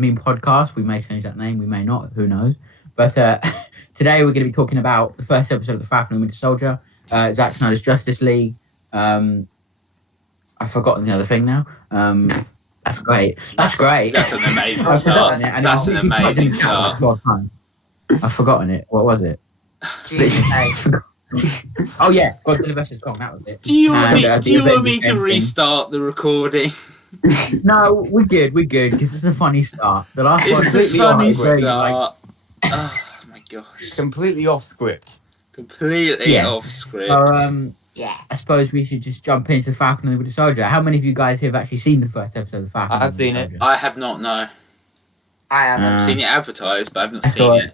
Meme Podcast. We may change that name, we may not, who knows. But today we're going to be talking about the first episode of The Falcon and Winter Soldier, Zack Snyder's Justice League. I've forgotten the other thing now. That's great. That's great. That's an amazing start. That's an amazing start. I've forgotten it. What was it? Oh yeah, Godzilla vs Kong. That was it. Do you want me to restart the recording? No, we're good because it's a funny start. The last it's one, a funny start. Oh my gosh, completely off script. Off script. Yeah. I suppose we should just jump into Falcon and the Winter Soldier. How many of you guys have actually seen the first episode of Falcon? I've seen it. I have not. No, I haven't. I've seen it advertised, but I've not seen it.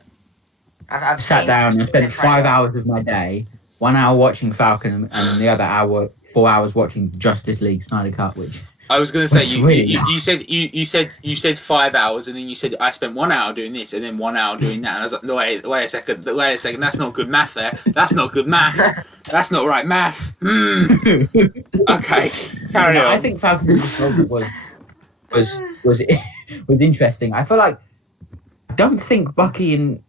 I've sat down and spent 5 hours of my day. 1 hour watching Falcon and the other 4 hours watching Justice League Snyder Cut, which I was going to say you said 5 hours and then you said I spent 1 hour doing this and then 1 hour doing that, and I was like, wait a second, that's not good math there. That's not good math. That's not right math. Okay, carry on. I think Falcon and the Soldier was interesting. I feel like I don't think Bucky and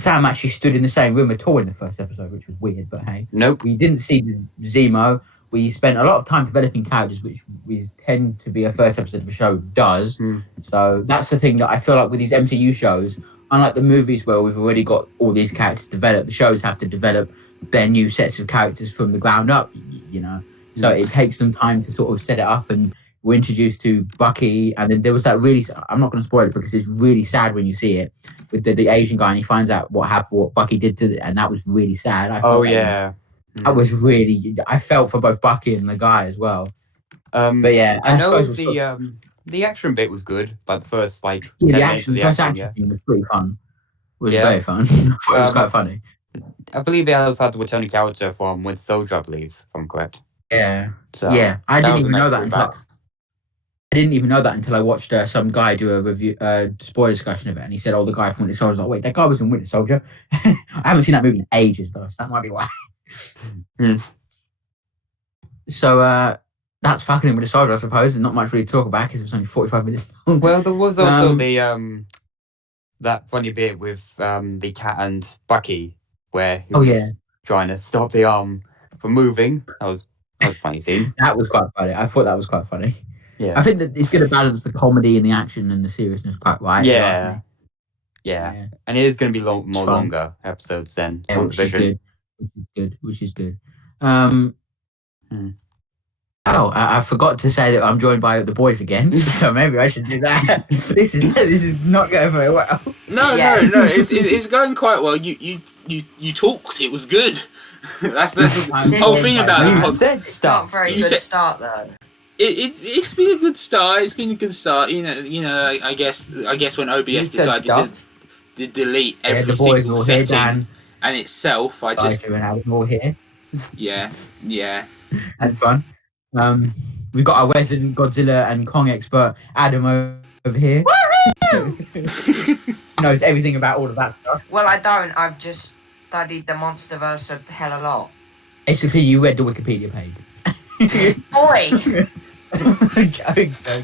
Sam actually stood in the same room at all in the first episode, which was weird, but hey. Nope. We didn't see the Zemo. We spent a lot of time developing characters, which we tend to be a first episode of a show does. So that's the thing that I feel like with these MCU shows, unlike the movies where we've already got all these characters developed, the shows have to develop their new sets of characters from the ground up, you know? So it takes some time to sort of set it up, and we're introduced to Bucky, and then there was that really, I'm not going to spoil it because it's really sad when you see it, with the Asian guy, and he finds out what happened, what Bucky did to it, and that was really sad. That was really, I felt for both Bucky and the guy as well. But yeah, I know the action bit was good, like the first the action scene was pretty fun. It was very fun. I thought it was quite funny. I believe they also had the returning character from Winter Soldier, I believe, if I'm correct. Yeah. So I didn't even know that until I watched some guy do a review, spoiler discussion of it, and he said, "Oh, the guy from Winter Soldier." I was like, "Wait, that guy was in Winter Soldier." I haven't seen that movie in ages, though, so that might be why. So that's Falcon and Winter Soldier, I suppose, and not much really to talk about because it was only 45 minutes long. Well, there was also that funny bit with the Cat and Bucky, where he was trying to stop the arm from moving. That was a funny scene. That was quite funny. I thought that was quite funny. Yeah, I think that it's going to balance the comedy and the action and the seriousness quite right. Yeah. And it is going to be longer episodes then. Yeah, which is good. Oh, I forgot to say that I'm joined by the boys again, so maybe I should do that. This is not going very well. No, it's going quite well. You talked. It was good. That's the whole thing about it. You said stuff. Not very good start though. It's been a good start. It's been a good start. You know. I guess when OBS decided to delete every single setting and itself, I just all here. Yeah. Had fun. We've got our resident Godzilla and Kong expert Adam over here. Knows everything about all of that stuff. Well, I don't. I've just studied the MonsterVerse a hell of a lot. Basically, you read the Wikipedia page. Boy.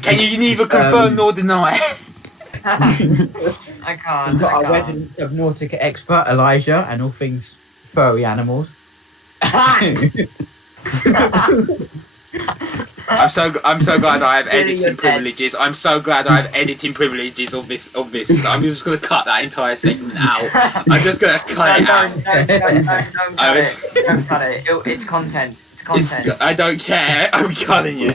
Can you neither confirm nor deny? I can't. We've got our resident Subnautica expert Elijah and all things furry animals. I'm so glad I have editing privileges. I'm so glad I have editing privileges of this. I'm just going to cut that entire segment out. I'm just going to cut it out. Don't cut it. It's content. I don't care. I'm cutting it.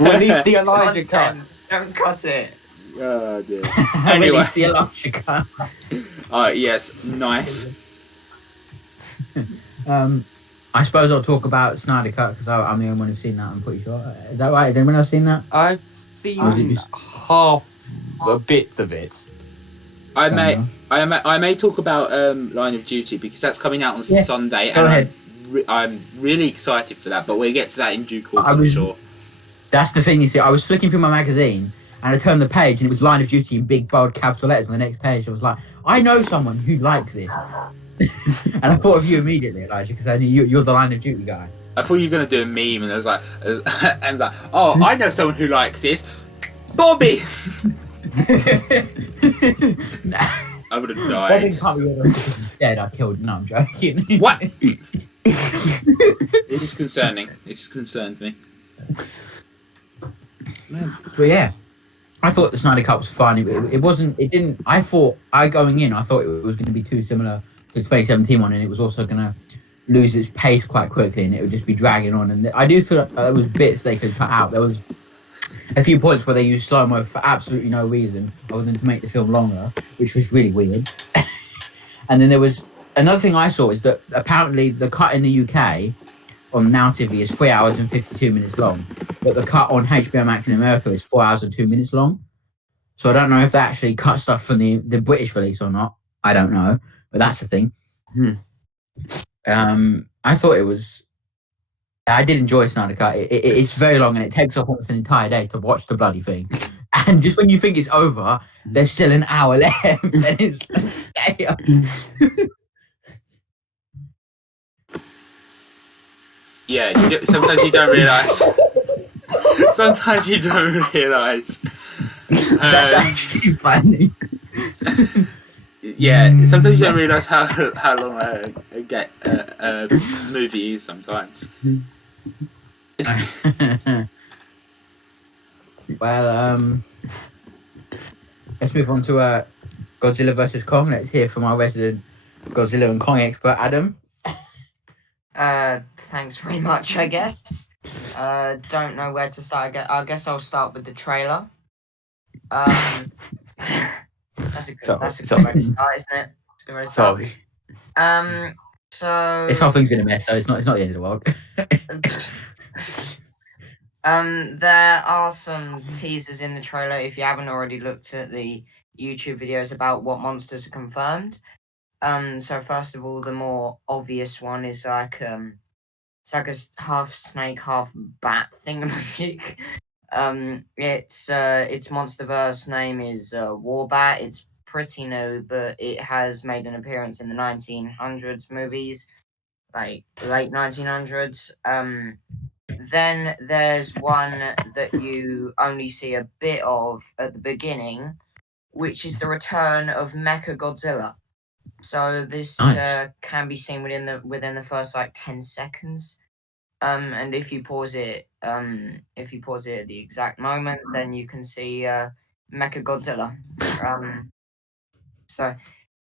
Release the Elijah cut. Don't cut it. Oh dear. Anyway. Release the Elijah cut. Alright, yes, knife. I suppose I'll talk about Snyder Cut because I'm the only one who's seen that. I'm pretty sure. Is that right? Has anyone else seen that? I've seen half bits of it. I may talk about Line of Duty because that's coming out on Sunday, Go ahead. I'm really excited for that. But we'll get to that in due course. I'm sure. That's the thing. You see, I was flicking through my magazine and I turned the page and it was Line of Duty in big bold capital letters on the next page. I was like, I know someone who likes this. And I thought of you immediately, Elijah, because I knew you're the Line of Duty guy. I thought you were going to do a meme, and I was like, oh, I know someone who likes this. Bobby! I would have That died. didn't cut me off because he's dead. I killed him. No, I'm joking. What? This is concerning. This concerned me. But yeah, I thought the Snyder Cut was fun. It wasn't. It didn't. I thought going in, I thought it was going to be too similar to the 2017 one, and it was also going to lose its pace quite quickly, and it would just be dragging on. And I do feel like there was bits they could cut out. There was a few points where they used slow mo for absolutely no reason other than to make the film longer, which was really weird. And then there was another thing I saw is that apparently the cut in the UK on Now TV is 3 hours and 52 minutes long, but the cut on HBO Max in America is 4 hours and 2 minutes long. So I don't know if they actually cut stuff from the British release or not. I don't know, but that's the thing. I thought it was. I did enjoy Snyder Cut. It's very long and it takes up almost an entire day to watch the bloody thing. And just when you think it's over, there's still an hour left, and it's like, damn. Yeah, sometimes you don't realise. Sometimes you don't realise. That's actually funny. Yeah, sometimes you don't realise how long a movie is sometimes. Well, let's move on to Godzilla versus Kong. Let's hear from our resident Godzilla and Kong expert, Adam. Thanks very much, I guess. Don't know where to start. I guess I'll start with the trailer. That's a good way to start, isn't it? It's a good way to start. So This whole thing's been a mess, so it's not the end of the world. There are some teasers in the trailer if you haven't already looked at the YouTube videos about what monsters are confirmed. So first of all, the more obvious one is like it's like a half snake, half bat thingamajig. Its MonsterVerse name is Warbat. It's pretty new, but it has made an appearance in the 1900s movies, like late 1900s. Then there's one that you only see a bit of at the beginning, which is the return of Mecha Godzilla. So this can be seen within the first like 10 seconds. And if you pause it at the exact moment, then you can see Mecha Godzilla. So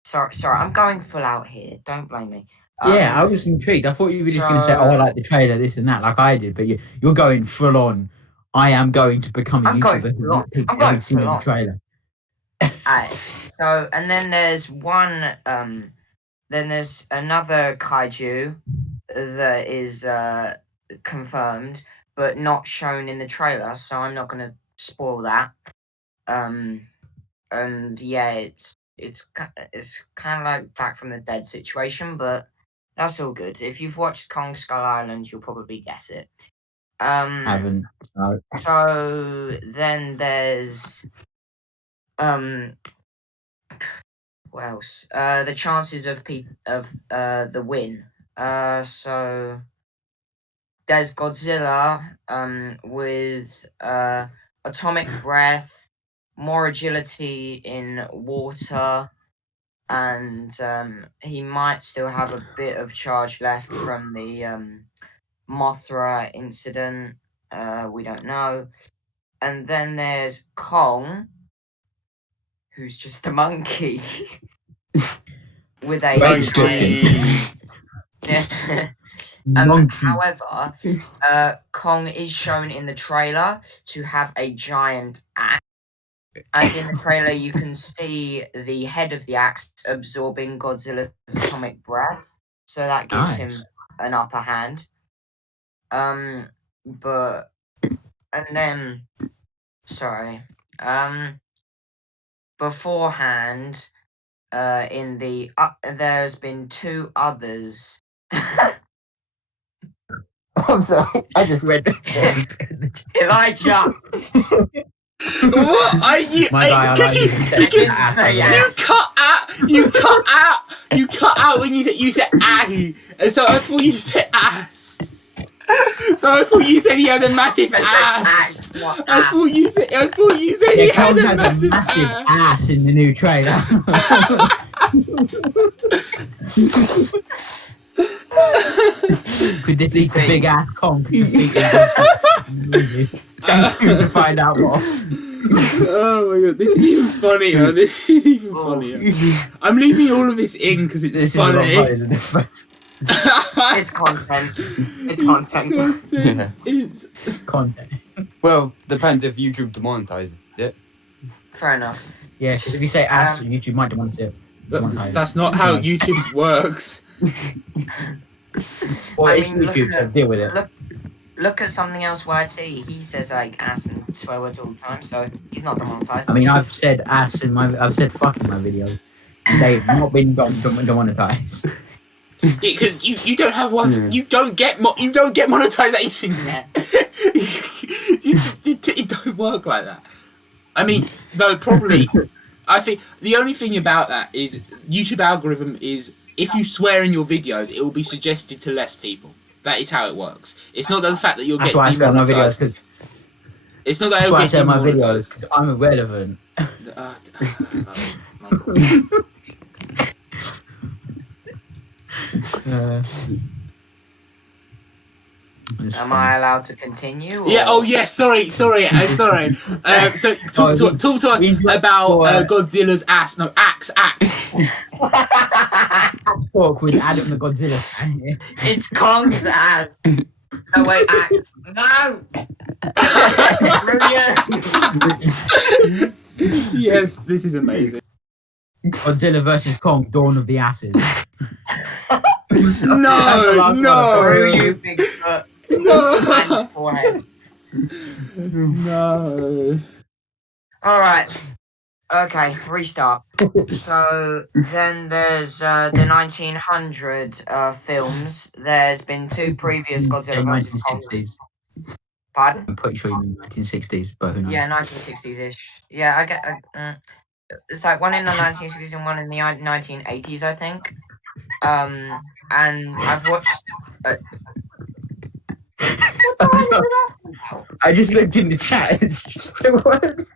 sorry, I'm going full out here. Don't blame me. Yeah, I was intrigued. I thought you were just going to say, "Oh, I like the trailer, this and that," like I did. But you're going full on. I am going to become a YouTuber. I'm going full on. The trailer. So, and then there's one. Then there's another kaiju that is confirmed, but not shown in the trailer. So I'm not going to spoil that. And yeah, it's kind of like Back from the Dead situation, but that's all good. If you've watched Kong Skull Island, you'll probably guess it. Haven't. No. So then there's what else? The chances of the win. So there's Godzilla with atomic breath, more agility in water, and he might still have a bit of charge left from the Mothra incident. We don't know. And then there's Kong, who's just a monkey with a however, Kong is shown in the trailer to have a giant axe. And in the trailer, you can see the head of the axe absorbing Godzilla's atomic breath, so that gives him an upper hand. Beforehand, in the there's been two others. I'm sorry. I just read Elijah. What are you? Because you cut out when you said Aggie, and so I thought you said ass. So I thought you said he had a massive ass. I thought you said he had a massive ass in the new trailer. Could this lead to big ass Kong defeating Godzilla? Stay tuned to find out more. Oh my god, this is even funnier. This is even funnier. I'm leaving all of this in because it's funny. It's content. It's content. Yeah. It's Content. Well, depends if YouTube demonetizes it. Fair enough. Yeah, because if you say ass, YouTube might demonetize it. that's not how YouTube works. Well, I it's mean, YouTube, so deal with it. Look at something else YT. He says like ass and swear words all the time, so he's not demonetized. I mean, I've said ass in I've said fuck in my videos. They've not been demonetized. Because you don't have one. Yeah. You don't get monetization yet. It don't work like that. I mean, though probably. I think the only thing about that is YouTube algorithm is if you swear in your videos, it will be suggested to less people. That is how it works. It's not the fact that you'll get demonetized. It's not that that's you'll why get I swear my videos because I'm irrelevant. Am I allowed to continue? Or? Yeah. Oh, yes. Sorry. Sorry. So talk to us about Godzilla's ass. No, axe. Talk with Adam the Godzilla. It's Kong's ass. No wait, axe. No. Yes, this is amazing. Godzilla versus Kong, Dawn of the Asses. No. Screw you, Bigfoot. No. All right. Okay, restart. So then there's the 1900 films. There's been 2 previous Godzilla vs. Kong. Pardon? I'm pretty sure you mean 1960s, but who knows? Yeah, 1960s-ish. Yeah, I get. It's like one in the 1960s and one in the 1980s, I think. And I've watched. I just looked in the chat. It's just the word.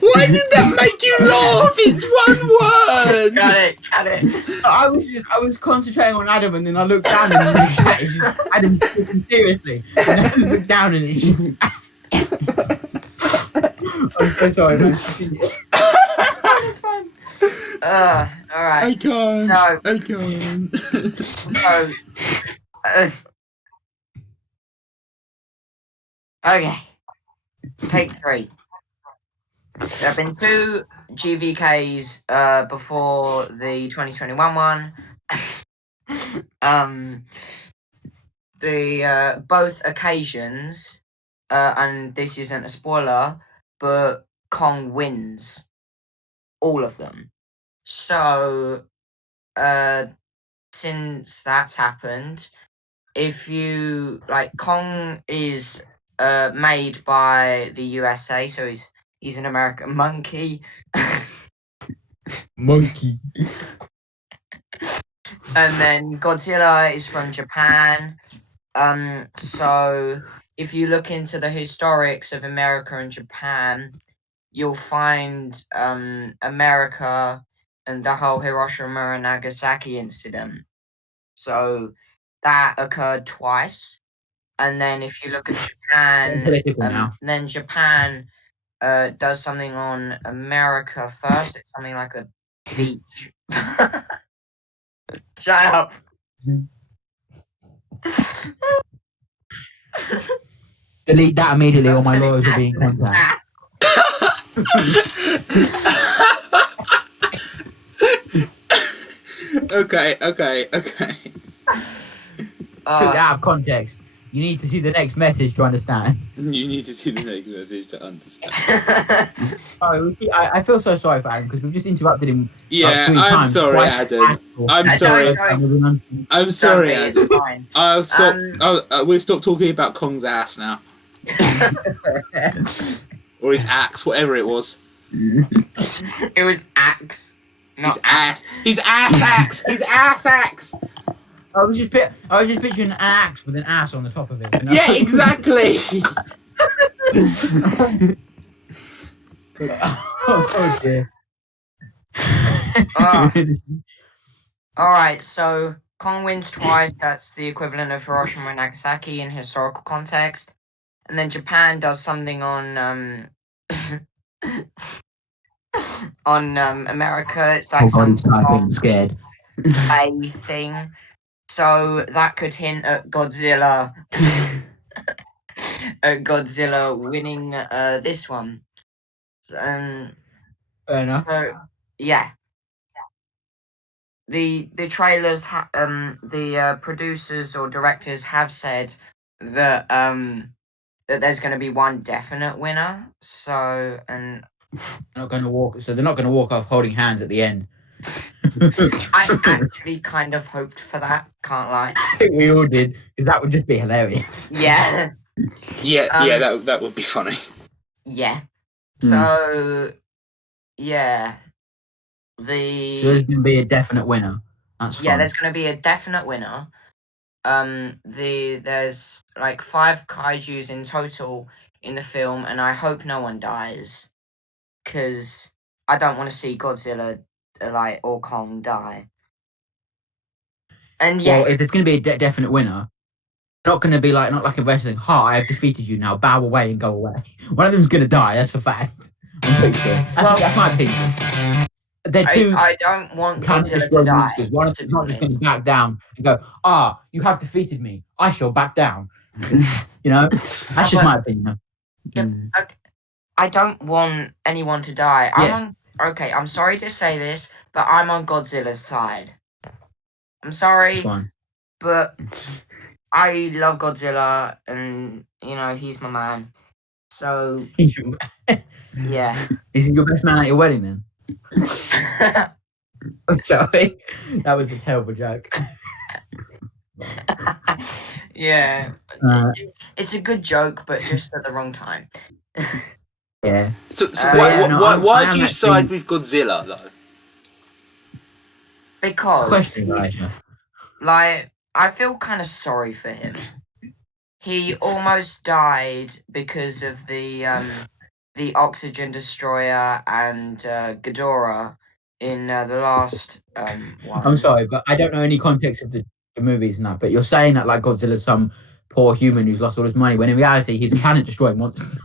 Why did that make you laugh? It's one word. Got it. I was concentrating on Adam, and then I looked down and the chat is just Adam talking seriously. And then I looked down and it's just. I'm so sorry, man. It's fine. All right. I can't. Okay. Take 3. There have been 2 GVKs before the 2021 one. Both occasions, and this isn't a spoiler, but Kong wins all of them. So, since that's happened, if you like, Kong is made by the USA, so he's an American monkey. Monkey. And then Godzilla is from Japan. So if you look into the historics of America and Japan, you'll find America and the whole Hiroshima and Nagasaki incident. So that occurred twice. And then if you look at Japan, then Japan does something on America first. It's something like a beach. Shut up. Delete that immediately, or my lawyers will be in contact. Okay. Took that out of context. You need to see the next message to understand. You need to see the next message to understand. I feel so sorry for Adam because we've just interrupted him. Yeah, like 3 I'm times, sorry, Adam. I'm sorry. I'm sorry, Adam. I'll stop. We'll stop talking about Kong's ass now, or his axe, whatever it was. It was axe. His ass. His ass axe. His ass axe. I was just picturing an axe with an ass on the top of it. You know? Yeah, exactly. Oh dear. All right, so Kong wins twice. That's the equivalent of Hiroshima and Nagasaki in historical context. And then Japan does something on on America. It's like God, some he's typing. I'm scared. play thing. So that could hint at Godzilla, winning this one. Fair enough. So yeah, the trailers, the producers or directors have said that that there's going to be one definite winner. So and They're not going to walk. So they're not going to walk off holding hands at the end. I actually kind of hoped for that. Can't lie. I think we all did, because that would just be hilarious. Yeah. Yeah, that would be funny. Yeah. So yeah. So there's going to be a definite winner. That's fine. Yeah, there's going to be a definite winner. There's like 5 kaijus in total in the film, and I hope no one dies, because I don't want to see Godzilla or Kong die. And yeah, Well, if there's going to be a definite winner, not going to be not like a wrestling. I have defeated you now. Bow away and go away. One of them's going to die. That's a fact. I'm pretty sure. That's my opinion. They're two. I don't want Can't Godzilla destroy to die. monsters. One of them's not just going to back down and go, you have defeated me. I shall back down. You know, that's just my opinion. I don't want anyone to die. I'm sorry to say this, but I'm on Godzilla's side. I'm sorry, but I love Godzilla, and he's my man. So yeah. Is he your best man at your wedding then? I'm sorry, that was a terrible joke. Yeah, it's a good joke, but just at the wrong time. Yeah. So why do you side with Godzilla though? Because I feel kind of sorry for him. He almost died because of the oxygen destroyer and Ghidorah in the last one. I'm sorry, but I don't know any context of the movies and that. But you're saying that like Godzilla's some poor human who's lost all his money, when in reality he's a planet-destroying monster.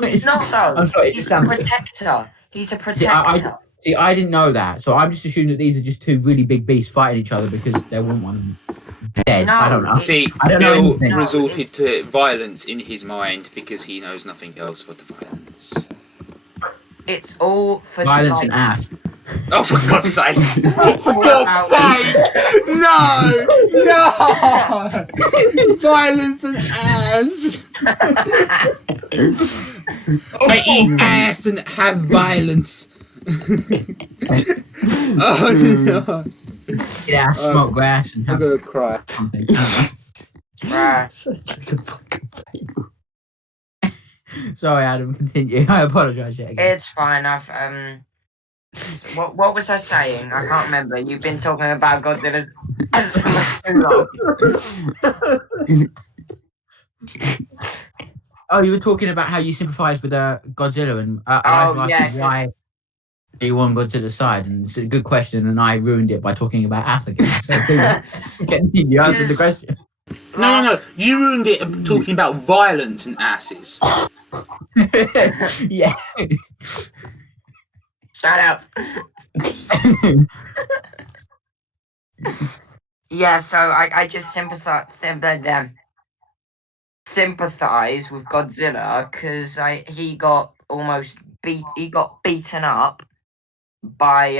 He's not though. I'm sorry. He's a protector. He's a protector. See, I didn't know that, so I'm just assuming that these are just two really big beasts fighting each other because they want one dead. No, I don't know. See, I don't know Bill anything. resorted to violence in his mind because he knows nothing else but the violence. It's all for violence and ass. Oh, for God's sake! For God's sake! No! Violence and ass! I eat ass and have violence. Oh no! Yeah, smoke grass and I'm gonna cry. Something. Sorry, Adam. Continue. I apologise yet again. It's fine. What was I saying? I can't remember. You've been talking about Godzilla so long. Oh, you were talking about how you sympathise with Godzilla, and why do you want Godzilla's side? And it's a good question, and I ruined it by talking about ass again. So you answered the question. No. You ruined it talking about violence and asses. Yeah. Shut up. Yeah, so I just sympathize with Godzilla because he got beaten up by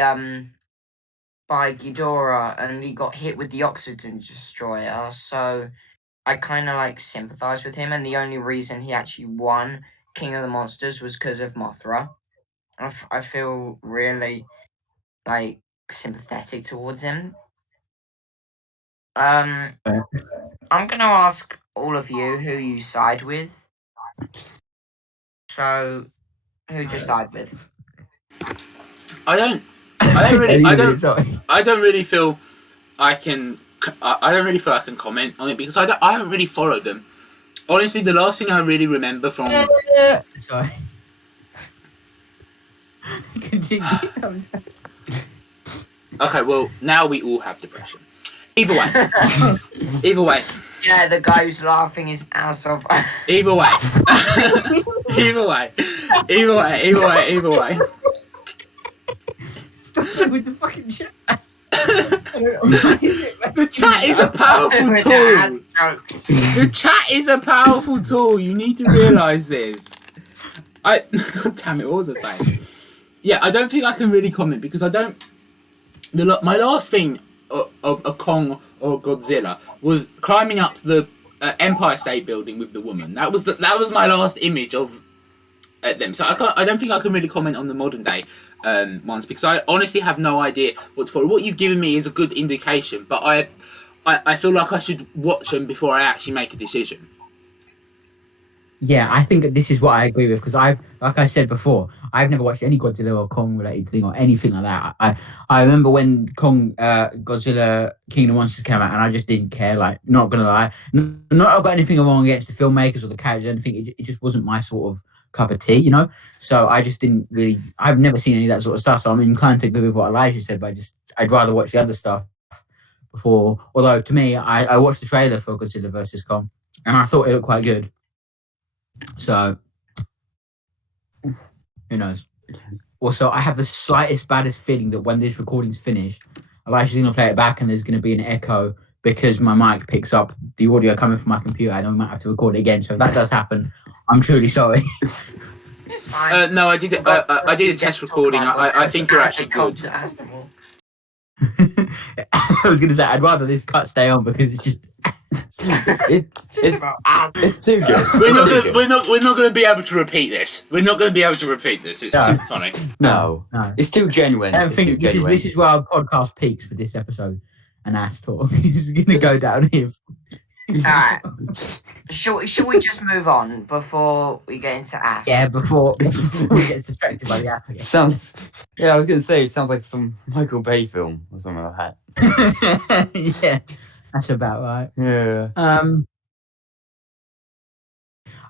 Ghidorah, and he got hit with the oxygen destroyer. So I kind of sympathize with him, and the only reason he actually won King of the Monsters was because of Mothra. I feel really sympathetic towards him. I'm gonna ask all of you who you side with. So, who do you side with? I don't really feel I can I don't really feel I can comment on it because I haven't really followed them. Honestly, the last thing I really remember from... Sorry. Continue. Okay, well, now we all have depression. Either way. Either way. Yeah, the guy who's laughing his ass off. Either way. Either way. Either way. Either way. Either way. Stop it with the fucking chat. The chat is a powerful tool. The chat is a powerful tool. You need to realise this. God damn it, what was I saying? Yeah, I don't think I can really comment because I don't... My last thing of a Kong or Godzilla was climbing up the Empire State Building with the woman. That was my last image of them. So I don't think I can really comment on the modern day ones because I honestly have no idea what to follow. What you've given me is a good indication, but I feel like I should watch them before I actually make a decision. Yeah, I think this is what I agree with because like I said before, I've never watched any Godzilla or Kong related thing or anything like that. I remember when Godzilla King of the Monsters came out and I just didn't care. Like, not gonna lie, not I've got anything wrong against the filmmakers or the characters or anything. It just wasn't my sort of cup of tea, you know. So I just didn't really. I've never seen any of that sort of stuff. So I'm inclined to agree with what Elijah said, but I'd rather watch the other stuff before. Although to me, I watched the trailer for Godzilla versus Kong and I thought it looked quite good. So, who knows? Also, I have the slightest, baddest feeling that when this recording's finished, Elijah's going to play it back and there's going to be an echo because my mic picks up the audio coming from my computer and I might have to record it again. So if that does happen, I'm truly sorry. It's fine. No, I did a test recording. I think you're actually good. I was going to say, I'd rather this cut stay on because it's just... it's too good. We're not going to be able to repeat this. We're not going to be able to repeat this. It's too funny. No, it's too genuine. I don't think this is where our podcast peaks for this episode. And ass talk is going to go down here. Alright. Shall we just move on before we get into ass? Yeah, before we get distracted by the ass again. Sounds... Yeah, I was going to say, it sounds like some Michael Bay film or something like that. Yeah, that's about right. Yeah.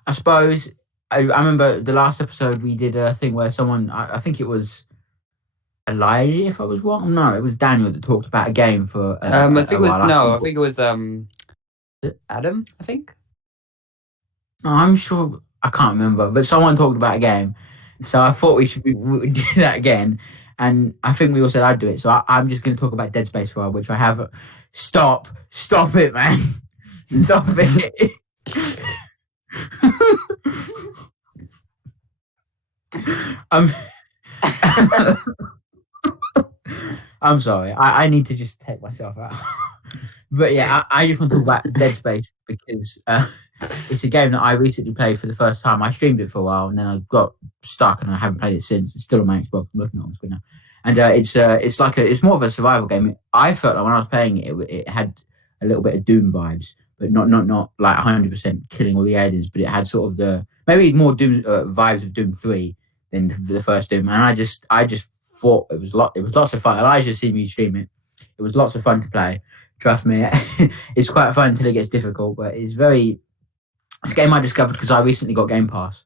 I suppose I remember the last episode we did a thing where someone, I think it was Elijah, if I was wrong. No, it was Daniel that talked about a game for. I think it was Adam. I think. No, I'm sure I can't remember, but someone talked about a game, so I thought we would do that again, and I think we all said I'd do it. So I'm just going to talk about Dead Space for a while, which I have. Stop it, man! Stop it! I'm sorry. I need to just take myself out. But yeah, I just want to talk about Dead Space because it's a game that I recently played for the first time. I streamed it for a while and then I got stuck and I haven't played it since. It's still on my Xbox. I'm looking at it on screen now. And it's more of a survival game. I felt like when I was playing it, it had a little bit of Doom vibes, but not like 100% killing all the aliens. But it had sort of maybe more Doom vibes of Doom 3 than the first Doom. And I just thought it was lots of fun. Elijah seen me stream it. It was lots of fun to play. Trust me, it's quite fun until it gets difficult. But it's a game I discovered because I recently got Game Pass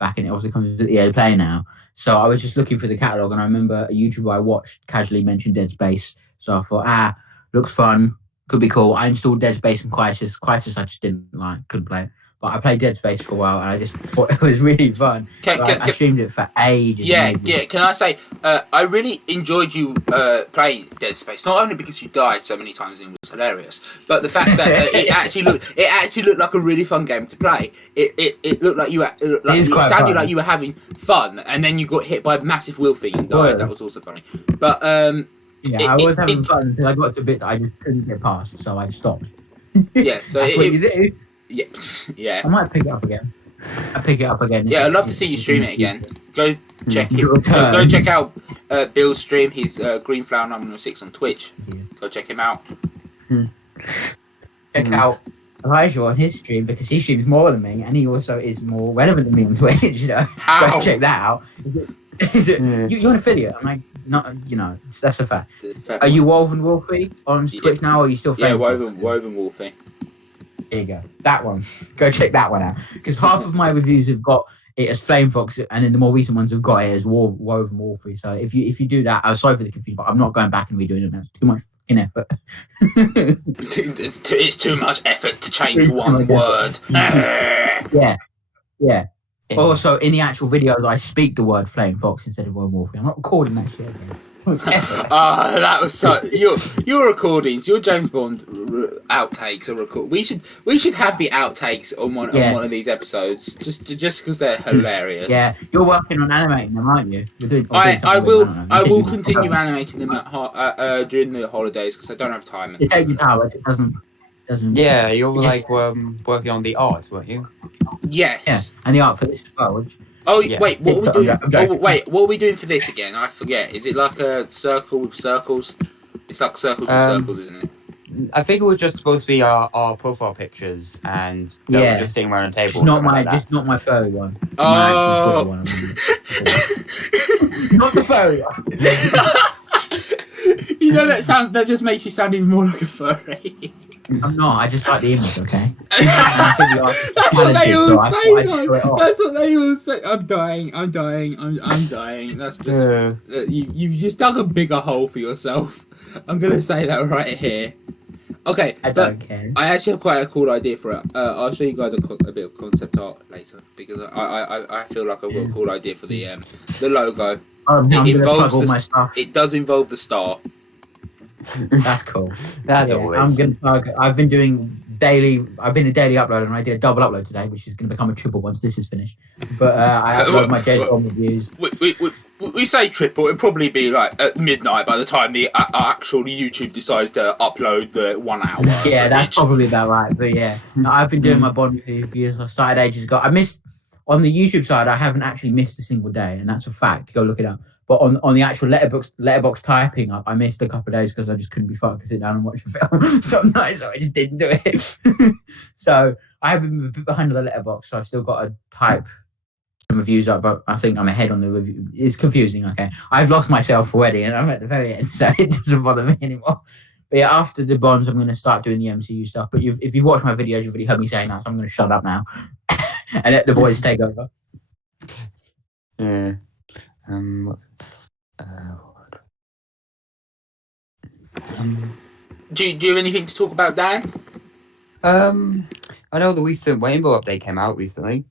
back, and it also comes with EA Play now. So I was just looking for the catalog, and I remember a YouTuber I watched casually mentioned Dead Space. So I thought, looks fun, could be cool. I installed Dead Space and Crisis. Crisis I just didn't like, couldn't play it. But I played Dead Space for a while, and I just thought it was really fun. I streamed it for ages. Yeah. Can I say, I really enjoyed you playing Dead Space. Not only because you died so many times and it was hilarious, but the fact that it actually looked like a really fun game to play. It looked like you were having fun, and then you got hit by a massive wheel thing and died. Whoa. That was also funny. But I was having fun until I got to a bit that I just couldn't get past, so I stopped. Yeah, so that's what you do. Yeah. I might pick it up again. Yeah, I'd love to see you stream it again. Go check it. Go check out Bill's stream. He's Green Flower number 6 on Twitch. Go check him out. Check out Elijah on his stream because he streams more than me, and he also is more relevant than me on Twitch. You know, go check that out. You're an affiliate. I'm like, not that's a fact. Are you Woven Wolfie on Twitch now, or are you still? Yeah, Woven Wolfie. There you go. That one. Go check that one out. Because half of my reviews have got it as Flame Fox, and then the more recent ones have got it as Woven Wolfie. So if you do that, I'm sorry for the confusion, but I'm not going back and redoing it. That's too much fucking effort. It's too much effort to change one word. Yeah. Also, in the actual videos, I speak the word Flame Fox instead of Woven Wolfie. I'm not recording that shit again. That was so your recordings, your James Bond outtakes are record. We should have the outtakes on one of these episodes just because they're hilarious. Yeah, you're working on animating them, aren't you? I will continue animating them during the holidays because I don't have time. It takes time, but it doesn't. Yeah, you're working on the art, weren't you? Yes. Yeah, and the art for this as well. Wait, what are we doing? What are we doing for this again? I forget. Is it like a circle with circles? It's like circles with circles, isn't it? I think it was just supposed to be our profile pictures, and we're just sitting around a table. Just not my furry one. Oh, my actual one. Not the furry one. That just makes you sound even more like a furry. I'm not. I just like the image. Okay. That's what they all say. That's what they all say. I'm dying. That's just you've just dug a bigger hole for yourself. I'm gonna say that right here. Okay, I don't care. I actually have quite a cool idea for it. I'll show you guys a bit of concept art later because I feel like I've got a cool idea for the logo. It does involve the star. That's cool. Always. I'm gonna target. I've been a daily upload, and I did a double upload today, which is going to become a triple once this is finished. But I upload my James Bond reviews. We say triple. It'd probably be like at midnight by the time the actual YouTube decides to upload the 1 hour. Yeah, that's probably about right. But yeah, I've been doing my Bond reviews. I started ages ago. I missed on the YouTube side. I haven't actually missed a single day, and that's a fact. Go look it up. But on the actual letterbox typing up, I missed a couple of days because I just couldn't be fucked to sit down and watch a film some nights, so I just didn't do it. So I have been a bit behind on the letterbox, so I've still got to type some reviews up, but I think I'm ahead on the review. It's confusing, okay? I've lost myself already, and I'm at the very end, so it doesn't bother me anymore. But yeah, after the Bonds, I'm going to start doing the MCU stuff. But if you've watched my videos, you've already heard me saying that, so I'm going to shut up now and let the boys take over. Yeah. Do you have anything to talk about, Dan? I know the recent Rainbow update came out recently.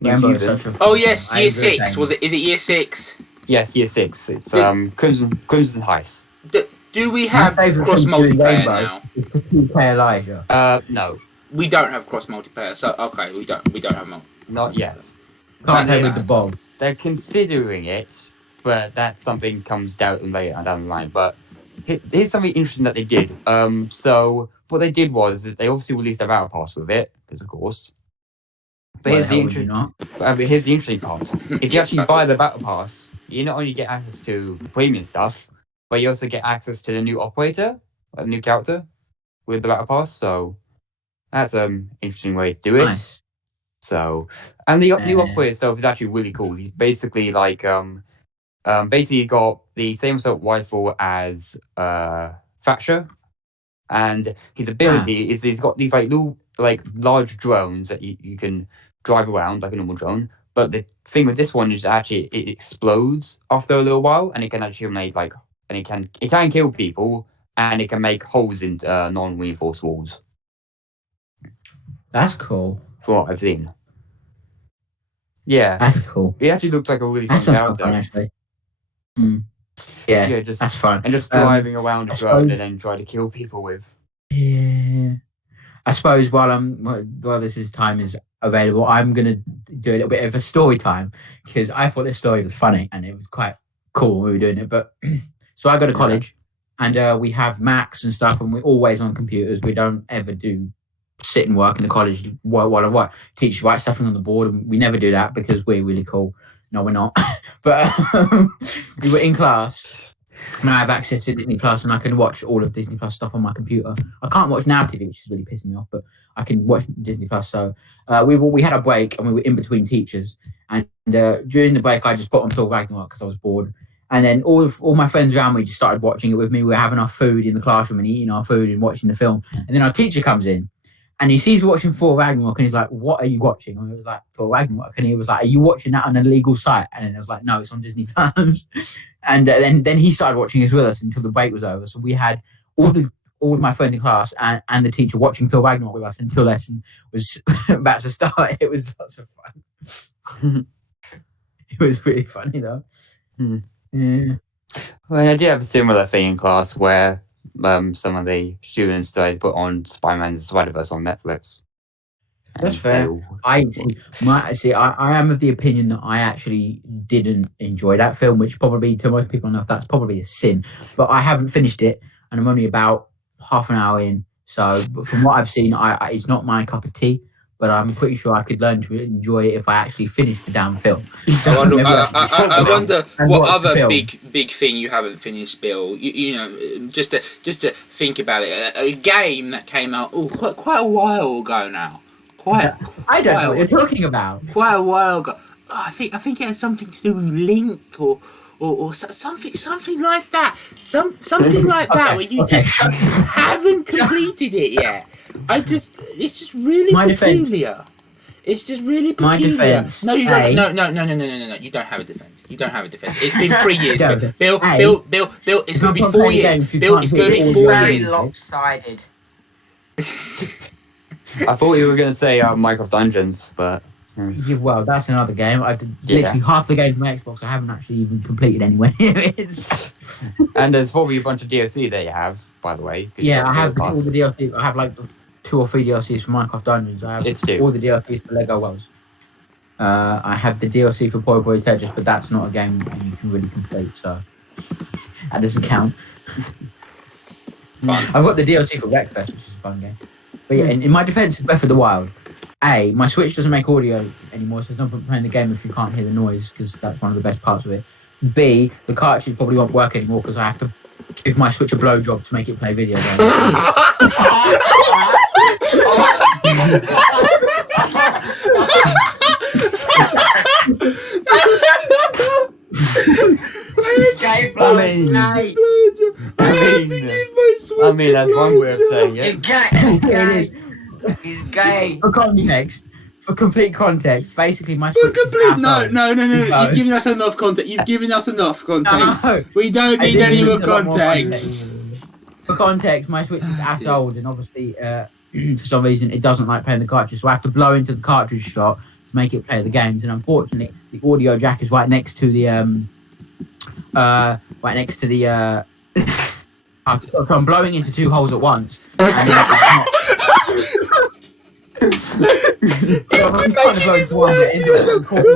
Rainbow is such a... Oh yes, year 6. Was it? Is it year 6? Yes, year 6. It's Crimson Heist. Do we have cross multiplayer now? Two-player Elijah. No. We don't have cross multiplayer. So okay, we don't have Not yet. Can't play with the ball. They're considering it, but that's something comes down later down the line. But here's something interesting that they did. So what they did was that they obviously released a battle pass with it, because of course. But here's the interesting part. If you actually buy the battle pass, you not only get access to the premium stuff, but you also get access to the new operator, a new character, with the battle pass. So that's an interesting way to do it. Nice. So, and the new operator itself is actually really cool. He's basically like basically got the same assault rifle as Thatcher, and his ability is he's got these like little large drones that you can drive around like a normal drone. But the thing with this one is actually it explodes after a little while, and it can actually make and it can kill people, and it can make holes in non-reinforced walls. That's cool. What I've seen. Yeah, that's cool. It actually looks like a really fun character. Actually. Yeah, that's fun. And just driving around a drone and then try to kill people with. Yeah, I suppose while this time is available, I'm gonna do a little bit of a story time because I thought this story was funny and it was quite cool when we were doing it. But so I go to college, and we have Macs and stuff, and we're always on computers. We don't ever do sit and work in the college while teachers write stuff on the board, and we never do that because we're really cool. No, we're not. But we were in class, and I have access to Disney Plus, and I can watch all of Disney Plus stuff on my computer. I can't watch Now TV, which is really pissing me off, but I can watch Disney Plus. So we had a break, and we were in between teachers, and during the break, I just put on Thor Ragnarok because I was bored. And then all my friends around me just started watching it with me. We were having our food in the classroom and eating our food and watching the film. And then our teacher comes in and he sees me watching Thor Ragnarok and he's like, "What are you watching?" And I was like, "Thor Ragnarok." And he was like, "Are you watching that on an illegal site?" And then I was like, "No, it's on Disney Plus." And then he started watching it with us until the break was over. So we had all of my friends in class and the teacher watching Thor Ragnarok with us until lesson was about to start. It was lots of fun. It was really funny though. Yeah. Well, I did have a similar thing in class where some of the students they put on Spider-Man and Spider-Verse on Netflix. That's fair. I am of the opinion that I actually didn't enjoy that film, which probably to most people enough that's probably a sin. But I haven't finished it, and I'm only about half an hour in. So, but from what I've seen, it's not my cup of tea. But I'm pretty sure I could learn to enjoy it if I actually finished the damn film. So I wonder what other big thing you haven't finished, Bill. You know, just to think about it, a game that came out quite a while ago now. I don't know what you're talking about. Quite a while ago. I think it had something to do with Link or something like that. Something like that where you just haven't completed it yet. It's just really peculiar. It's just really peculiar. My defense. No, you don't. No. You don't have a defense. You don't have a defense. It's been 3 years. Bill. It's going to be 4 years. Bill, it's going to be 4 years. Lopsided. I thought you were going to say Minecraft Dungeons, but... Yeah, well, that's another game. I did literally half the games on my Xbox. I haven't actually even completed anywhere near it. And there's probably a bunch of DLC that you have, by the way. Yeah, I have all the DLC. I have like 2 or 3 DLCs for Minecraft Dungeons. I have all the DLCs for Lego Worlds. I have the DLC for Boy Tetris, but that's not a game you can really complete, so that doesn't count. I've got the DLC for Wreckfest, which is a fun game. But yeah, in my defense, Breath of the Wild. A, my Switch doesn't make audio anymore, so there's no point playing the game if you can't hear the noise, because that's one of the best parts of it. B, the cartridge probably won't work anymore because I have to give my Switch a blowjob to make it play video games. I mean, that's one way of saying it. He's gay. For complete context, basically my Switch is No. You've given us enough context. No. We don't need any more context. For context, my Switch is ass old, and obviously, for some reason, it doesn't like playing the cartridge, so I have to blow into the cartridge slot to make it play the games. And unfortunately, the audio jack is right next to the so I'm blowing into 2 holes at once. And You're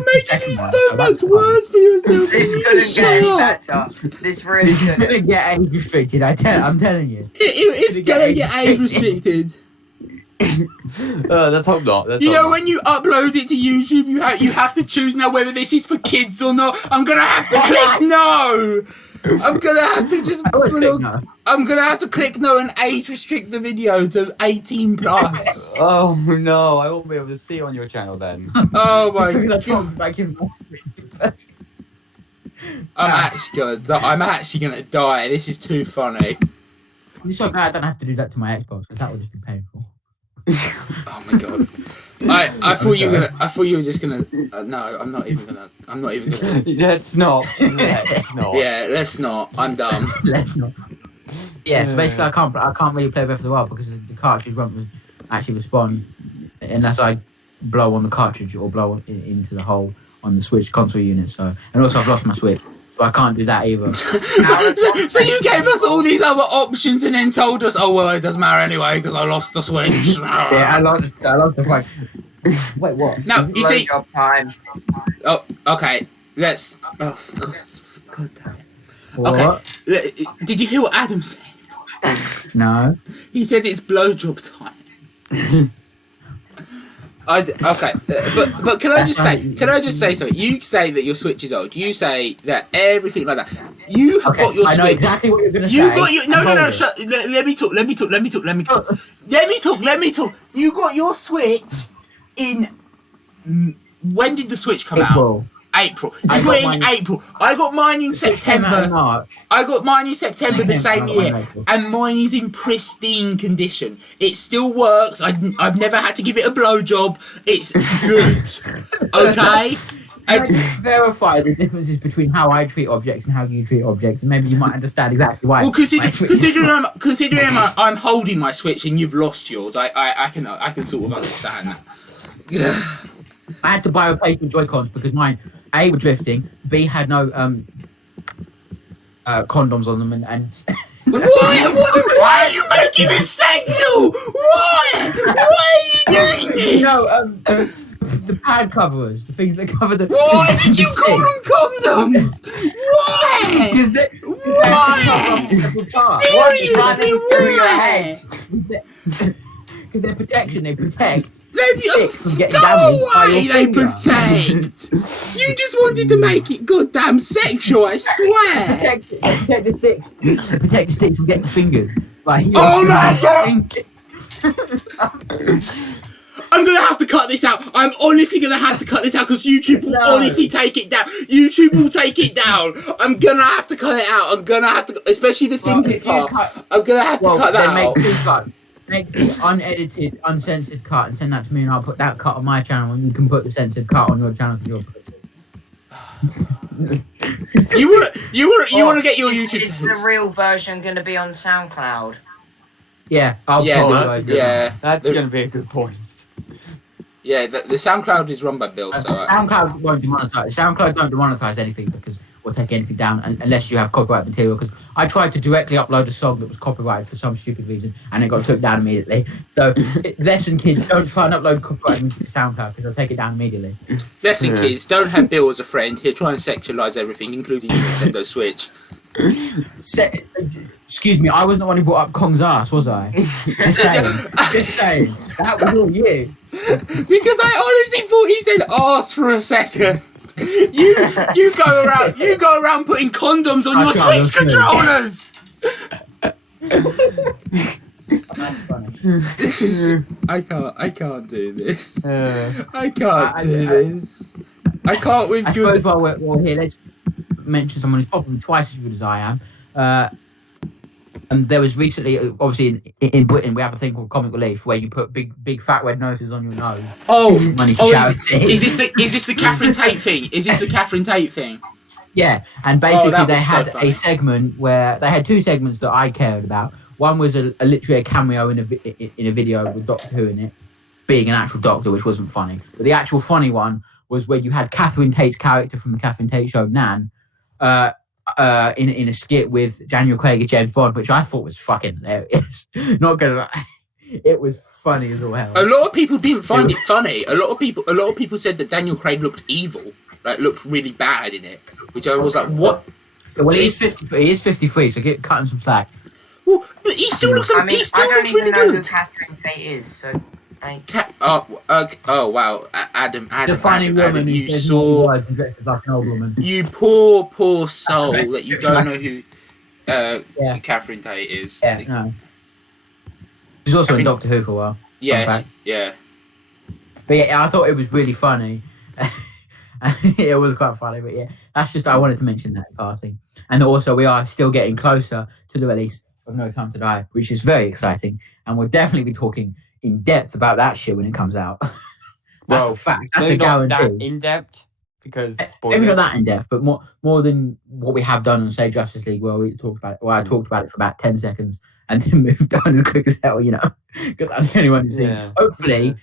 making it so much worse for yourself. This couldn't get any better. This really is gonna get age restricted. I'm telling you. It's gonna get age restricted. Let's hope not. When you upload it to YouTube, you have to choose now whether this is for kids or not. I'm gonna have to click no. I'm gonna have to just. I'm gonna have to click no and age restrict the video to 18 plus. Oh no, I won't be able to see on your channel then. Oh my god! I'm actually gonna die. This is too funny. I'm so glad I don't have to do that to my Xbox because that would just be painful. Oh my god! I thought you were just gonna. No, I'm not even gonna. Let's not. Yeah, let's not. I'm done. Let's not. Yeah, so basically I can't really play Breath of the Wild because the cartridge won't actually respond unless I blow on the cartridge or blow into the hole on the Switch console unit. So, and also I've lost my Switch, so I can't do that either. so you gave us all these other options and then told us, oh well, it doesn't matter anyway because I lost the Switch. Yeah, I lost the fact. Wait, what? Now you see. Time. Oh, okay. Let's. Oh, God damn it. What? Okay. Did you hear what Adam said? No. He said it's blowjob time. Okay, but can I just say something? You say that your Switch is old. You say that everything like that. You have got your Switch. I know exactly what you're going to say. You got your no. Shut. Let me talk. You got your Switch in. When did the Switch come out? April. You got it in April. I got mine in September. March. I got mine in September the same year, and mine is in pristine condition. It still works. I've never had to give it a blowjob. It's good. Okay. Verify the differences between how I treat objects and how you treat objects, and maybe you might understand exactly why. Well, considering I'm holding my Switch and you've lost yours, I can sort of understand that. I had to buy replacement Joy-Cons because mine A were drifting, B had no condoms on them, and why are you making this sexual? Why? Why are you doing this? You know, the pad coverers, the things that cover the. Why did you call them condoms? Why? Why? Seriously, why? Because they're protection. They protect sticks from getting damaged by your finger. They protect. You just wanted to make it goddamn sexual. I swear. Protect the sticks. Protect the sticks from getting fingered. Oh my god! I'm gonna have to cut this out. I'm honestly gonna have to cut this out because YouTube will honestly take it down. YouTube will take it down. I'm gonna have to cut it out. I'm gonna have to, especially the fingering part. I'm gonna have to cut that out. Make two cuts. Make the unedited, uncensored cut and send that to me, and I'll put that cut on my channel, and you can put the censored cut on your channel. You wanna get your YouTube? Is the real version gonna be on SoundCloud? Yeah, that's gonna be a good point. Yeah, the SoundCloud is run by Bill. So SoundCloud won't demonetize. SoundCloud don't demonetize anything or take anything down unless you have copyright material. Because I tried to directly upload a song that was copyrighted for some stupid reason, and it got took down immediately. So, lesson kids, don't try and upload copyrighted music to SoundCloud because they'll take it down immediately. Lesson kids, don't have Bill as a friend. He'll try and sexualize everything, including your Nintendo Switch. Excuse me, I wasn't the one who brought up Kong's ass, was I? Just saying. That was all you. Because I honestly thought he said arse for a second. You go around putting condoms on your Switch controllers. That's funny. This is I can't do this. I can't do this. I can't with good. I suppose while we're here, let's mention someone who's probably twice as good as I am. And there was recently, obviously in Britain, we have a thing called comic relief where you put big fat red noses on your nose. Money to charity. Is this the Catherine Tate thing? Is this the Catherine Tate thing? Yeah, and basically they had so a segment where they had two segments that I cared about. One was literally a cameo in a video with Doctor Who in it, being an actual doctor, which wasn't funny. But the actual funny one was where you had Catherine Tate's character from the Catherine Tate show, Nan, in a skit with Daniel Craig and James Bond, which I thought was fucking hilarious. Not gonna lie, it was funny as all hell. A lot of people didn't find it funny. A lot of people said that Daniel Craig looked evil, like looked really bad in it, which I was like, what? Well, he is 53, so cut him some slack. Well, but he still looks. I mean, he still I don't looks even really know good. who Catherine Tate is, so. Oh wow, Adam, Defining woman who you saw and dresses like an old woman. You poor soul that you don't know who Catherine Tate is. Yeah, no. She's also in Doctor Who for a while. Yeah, But yeah, I thought it was really funny. It was quite funny, but yeah, that's just I wanted to mention that passing. And also, we are still getting closer to the release of No Time to Die, which is very exciting, and we'll definitely be talking in depth about that shit when it comes out. That's a fact. That's a guarantee. Not that in depth because maybe not that in depth, but more than what we have done on say Justice League, where we talked about it. Well, I talked about it for about 10 seconds and then moved on as quick as hell, because I'm the only one who's seen it. Hopefully,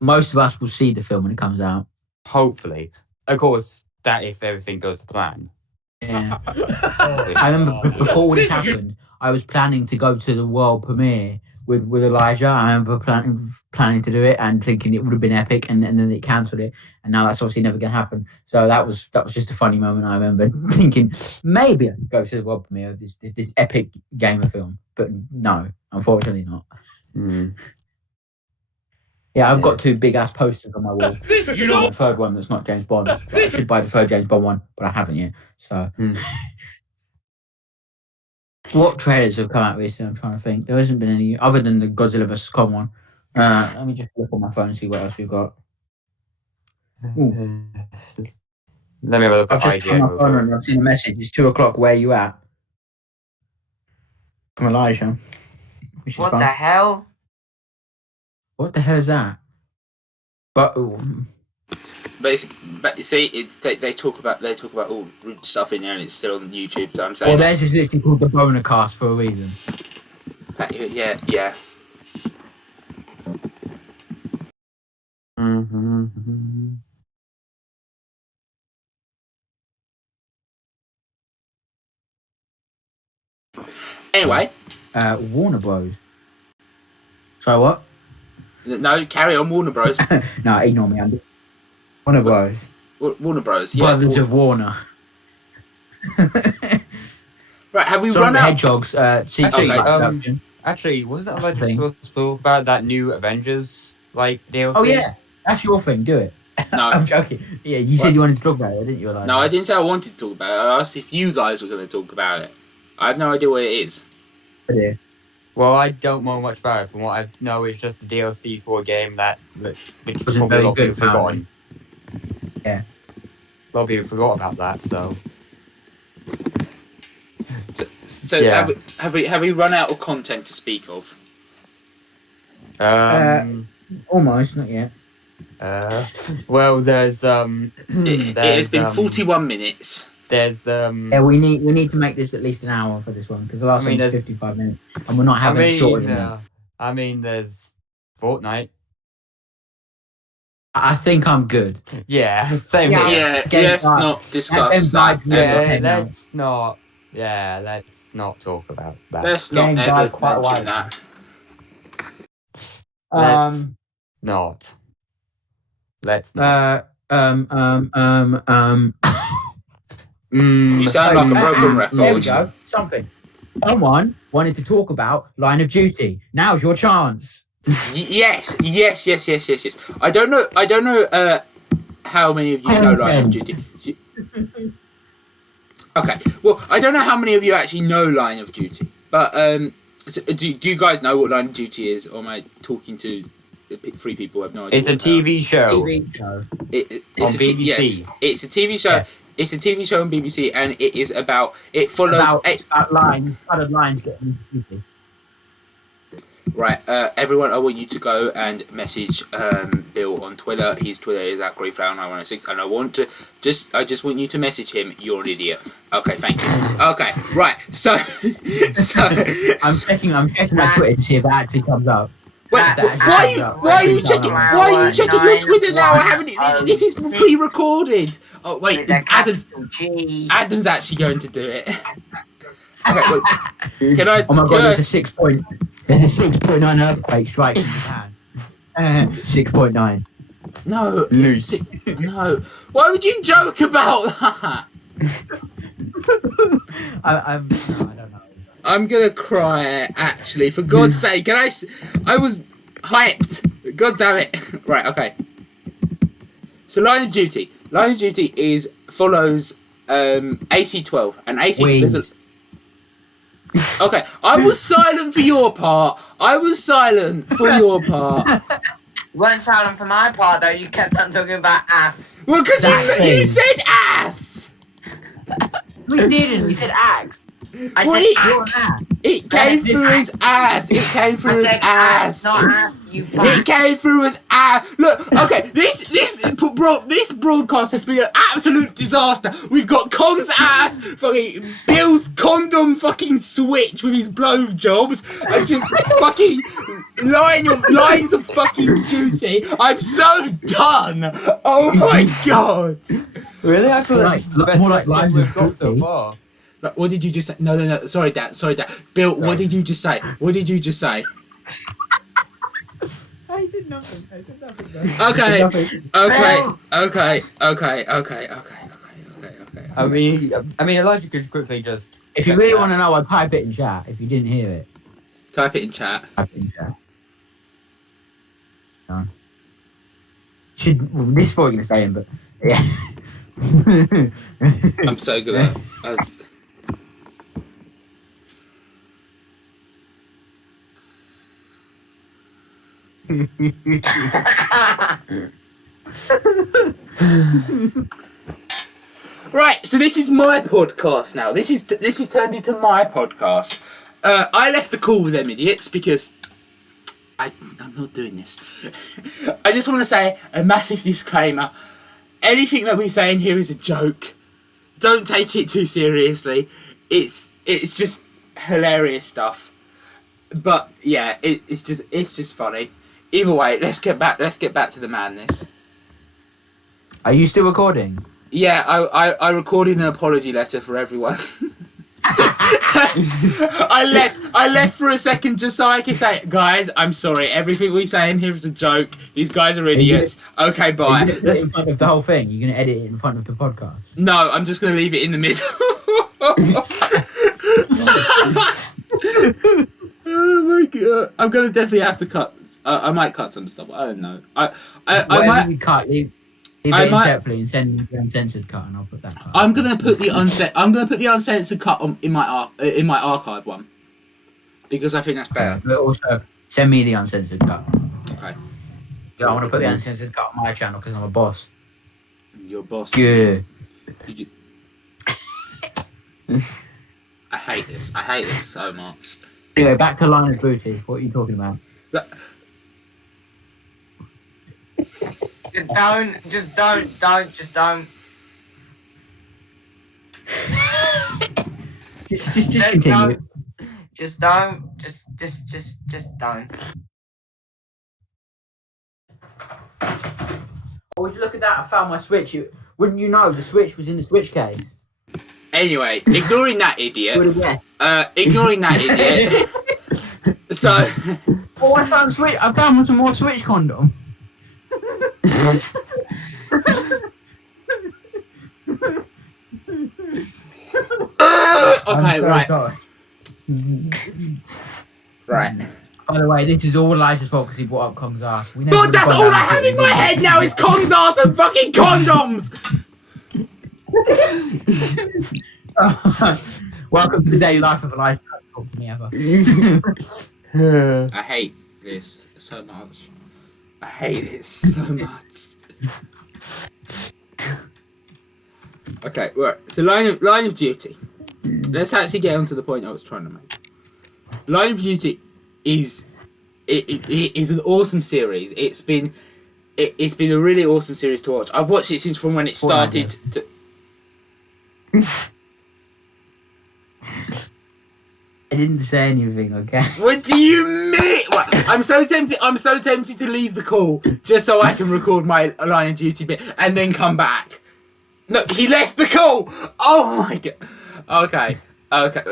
most of us will see the film when it comes out. Hopefully, of course, that if everything goes to plan. Yeah. I remember before all this happened, I was planning to go to the world premiere with Elijah. I remember planning to do it and thinking it would have been epic, and then they cancelled it, and now that's obviously never going to happen. So that was just a funny moment. I remember thinking maybe I could go to the world premiere of this epic gamer film, but no, unfortunately not. Yeah, I've got two big ass posters on my wall. The third one that's not James Bond. I should buy the third James Bond one, but I haven't yet. So. What trailers have come out recently? I'm trying to think. There hasn't been any other than the Godzilla vs. Kong one. Let me just look on my phone and see what else we've got. Let me have a look I've at just come IGN. up on and I've seen a message. It's 2:00. Where you at? From Elijah. Which is What fun. the hell? What the hell is that? But But see, they talk about all rude stuff in there, and it's still on YouTube. So I'm saying, well, theirs is literally called the Boner Cast for a reason. yeah. Mm-hmm. Anyway, Warner Bros. So what? no, carry on, Warner Bros. No, ignore me, Andy. Warner Bros. Warner Bros. Yeah. Brothers of Warner. Right, have we Sonic run the out? Hedgehog's Actually, wasn't That's the Elijah thing. supposed to talk about that new Avengers DLC? Oh yeah, that's your thing. Do it. No. I'm joking. Yeah, you said you wanted to talk about it, didn't you, Elijah? No, I didn't say I wanted to talk about it. I asked if you guys were going to talk about it. I have no idea what it is. Yeah. Well, I don't know much about it. From what I know, it's just the DLC for a game which Wasn't probably a very lot of people good, apparently. forgotten. Yeah. A lot of people forgot about that. So So Yeah. have we run out of content to speak of? Almost, not yet. Well, there's It has been 41 minutes. There's Yeah, we need to make this at least an hour for this one because the last I mean, one was there's- 55 minutes, and we're not having it shorter than that. I mean, there's Fortnite. I think I'm good. Yeah, same Yeah. here. Yeah, let's not discuss that. Yeah, Ever. Let's not. Yeah, let's not talk about that. Let's not Game ever died quite a mention while that. Let's not. Let's not. You sound like a broken record. There we go. Something. Someone wanted to talk about Line of Duty. Now's your chance. Yes. I don't know. How many of you know Line of Duty? Okay. Well, I don't know how many of you actually know Line of Duty, but do you guys know what Line of Duty is, or am I talking to three people who have no idea? It's a TV show. TV show. It's on BBC. Yes, it's a TV show. Yeah. It's a TV show on BBC, and it is about. It follows. About lines, colored lines getting duty. Right, everyone, I want you to go and message Bill on Twitter. His Twitter is at GreatFlower916, and I just want you to message him. You're an idiot. Okay, thank you. Okay, right. So I'm checking my Twitter to see if it actually comes up. Wait, why are you checking your Twitter now? I haven't. This is pre-recorded. Oh wait, Adam's actually going to do it. Okay, wait. Can I? Oh my god, there's a 6.9 earthquake striking Japan. 6.9. No, Loose. no. Why would you joke about that? I don't know. I'm gonna cry. Actually, for God's sake, I was hyped. God damn it. Right. Okay. So Line of Duty. Line of Duty follows AC-12 and AC-12. Okay, I was silent for your part. You weren't silent for my part though. You kept on talking about ass. Well, because you said ass. We didn't. We said axe. I Well, said ass. It came through his ass. It came through his ass. Not ass. You. It came through his ass. Look, okay, this broadcast has been an absolute disaster. We've got Kong's ass, fucking Bill's condom fucking switch with his blowjobs, and just fucking lines of fucking duty. I'm so done. Oh my god. Really? I feel that's the best more like section Lines we've of got so Duty. far. What did you just say? No. Sorry, Dad. Bill, what did you just say? I said nothing. Okay. Bill! Okay. I mean, Elijah could quickly just. If you really want to know, I'll type it in chat. If you didn't hear it, Type it in chat. type it in chat. No. This is what you're going to say, but yeah. I'm so good at Right, so this is my podcast now. This is turned into my podcast. I left the call with them idiots because I'm not doing this. I just want to say a massive disclaimer. Anything that we say in here is a joke. Don't take it too seriously. It's just hilarious stuff. But yeah, it's just funny. Either way, let's get back to the madness. Are you still recording? Yeah, I recorded an apology letter for everyone. I left for a second just so I could say, guys, I'm sorry. Everything we say in here is a joke. These guys are idiots. Okay, bye. Are you gonna edit in front of the whole thing? You're gonna edit it in front of the podcast? No, I'm just gonna leave it in the middle. Oh my god! I'm gonna definitely have to cut. I might cut some stuff. I don't know. I might. You cut, leave it in separately and send the uncensored cut, and I'll put that cut. I'm gonna put the uncensored cut in my archive one because I think that's better. But also send me the uncensored cut. Okay. So I want to put the uncensored cut on my channel because I'm a boss. You're a boss. Yeah. I hate this. I hate this so much. Anyway, back to Line of Booty. What are you talking about? Just don't. Just continue. Just don't. Oh, would you look at that? I found my Switch. Wouldn't you know the Switch was in the Switch case? Anyway, ignoring that idiot. So. Oh, I found some more Switch condoms. Okay, right. Sorry. Right. By the way, this is all Elijah's fault because he brought up Kong's ass. But that's all I have in my head now is Kong's ass and fucking condoms! Welcome to the daily life of Elijah. Talk to me ever. I hate this so much. I hate it so much. Okay, right. So Line of Duty. Let's actually get on to the point I was trying to make. Line of Duty is an awesome series. It's been a really awesome series to watch. I've watched it since from when it started. I didn't say anything, okay? What do you mean? Well, I'm so tempted to leave the call just so I can record my Line of Duty bit and then come back. No, he left the call. Oh my god. Okay,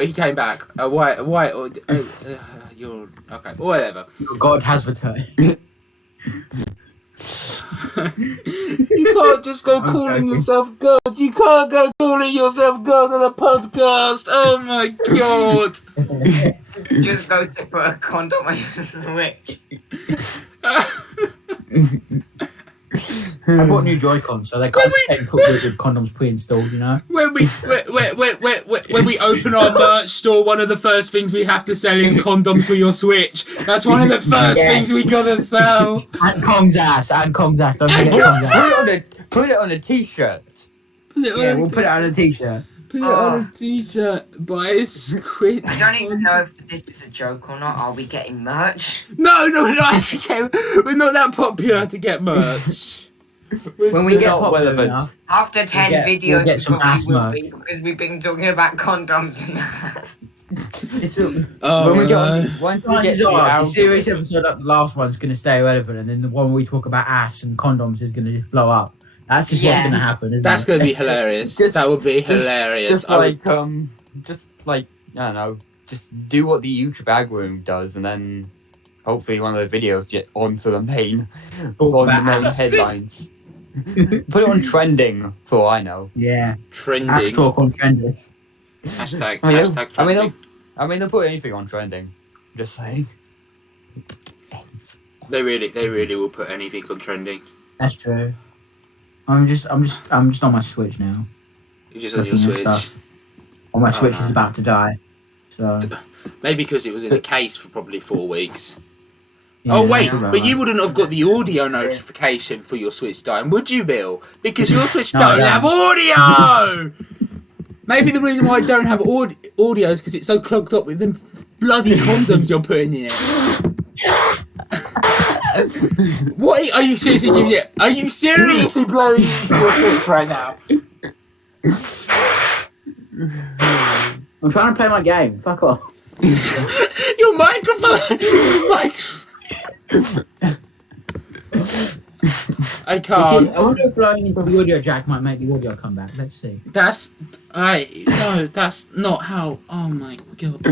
he came back. Why? You're okay. Whatever. God has returned. You can't just go calling yourself God. You can't go calling yourself God on a podcast. Oh my god. Just go to put a condom on your Switch. I bought new Joy-Cons, so they can't put with condoms pre-installed, you know? When we open our merch store, one of the first things we have to sell is condoms for your Switch. That's one of the first things we gotta sell. And Kong's ass. Don't forget Kong's ass. Put it on a t-shirt. We'll put it on a t-shirt. Put it on a t-shirt. Buy squid. I don't even know if this is a joke or not. Are we getting merch? No, we're not actually getting. We're not that popular to get merch. When we get popular enough, after 10 videos, we'll get some ass merch. Because we've been talking about condoms and ass. When we get on, once we get to the serious episode like the last one's going to stay relevant, and then the one where we talk about ass and condoms is going to just blow up. That's just what's going to happen, isn't That's it? going to be hilarious. That would be hilarious. Just like I don't know, just do what the YouTube algorithm does, and then hopefully one of the videos get onto the main headlines. Put it on trending, for all I know. Yeah. Trending. Ash talk on trending. Hashtag trending. I mean, they'll put anything on trending. Just saying. They really will put anything on trending. That's true. I'm just on my Switch now. You're just on your Switch. Oh, my Switch is about to die. So maybe because it was in a case for probably 4 weeks. Oh Yeah, wait, that's about but you right. wouldn't have got the audio notification for your Switch dying, would you, Bill? Because your Switch No, I don't have audio! Maybe the reason why I don't have audio is because it's so clogged up with them bloody condoms you're putting in it. What are you seriously giving it? Are you seriously blowing into your Switch right now? I'm trying to play my game. Fuck off. Your microphone! I You can't. see, I wonder if blowing into the audio jack might make the audio come back. Let's see. That's not how. Oh my god.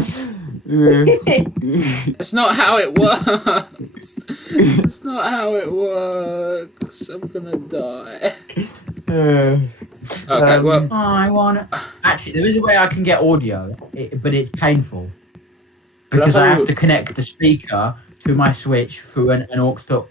That's not how it works. That's not how it works. I'm gonna die. Okay, well. Oh, I want to. Actually, there is a way I can get audio, but it's painful because I have to connect the speaker to my Switch through an aux to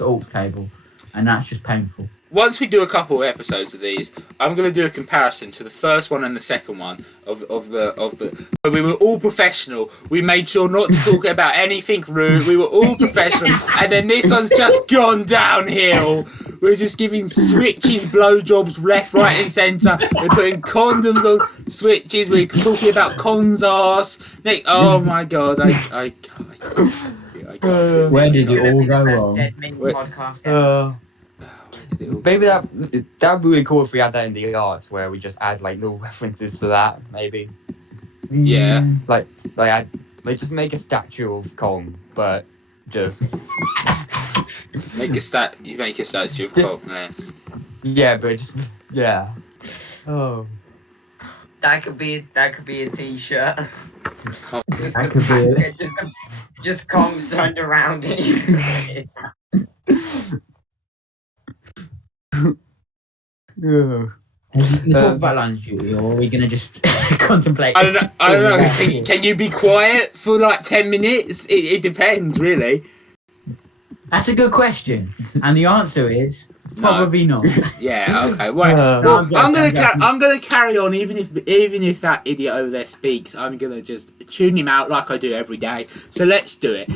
aux cable, and that's just painful. Once we do a couple episodes of these, I'm going to do a comparison to the first one and the second one of the. But we were all professional. We made sure not to talk about anything rude. We were all professional, and then this one's just gone downhill. We're just giving Switches blowjobs left, right, and centre. We're putting condoms on Switches. We're talking about cons arse. Oh my god! I can't. Where did it all It's go gonna be the best wrong? Dead Mini podcast ever. Maybe that'd be really cool if we had that in the arts where we just add like little references to that. Maybe Yeah. like just make a statue of Kong, but just You make a statue of Kong, yes. yeah, but just yeah. Oh, That could be a t-shirt. That could be it. Just Kong turned around and you. yeah. Are we going to talk about Line of Duty, or are we going to just contemplate? I don't know. Can you be quiet for like 10 minutes? It depends, really. That's a good question, and the answer is probably not. Yeah. Okay. Well, No, I'm gonna carry on, even if that idiot over there speaks. I'm gonna just tune him out like I do every day. So let's do it.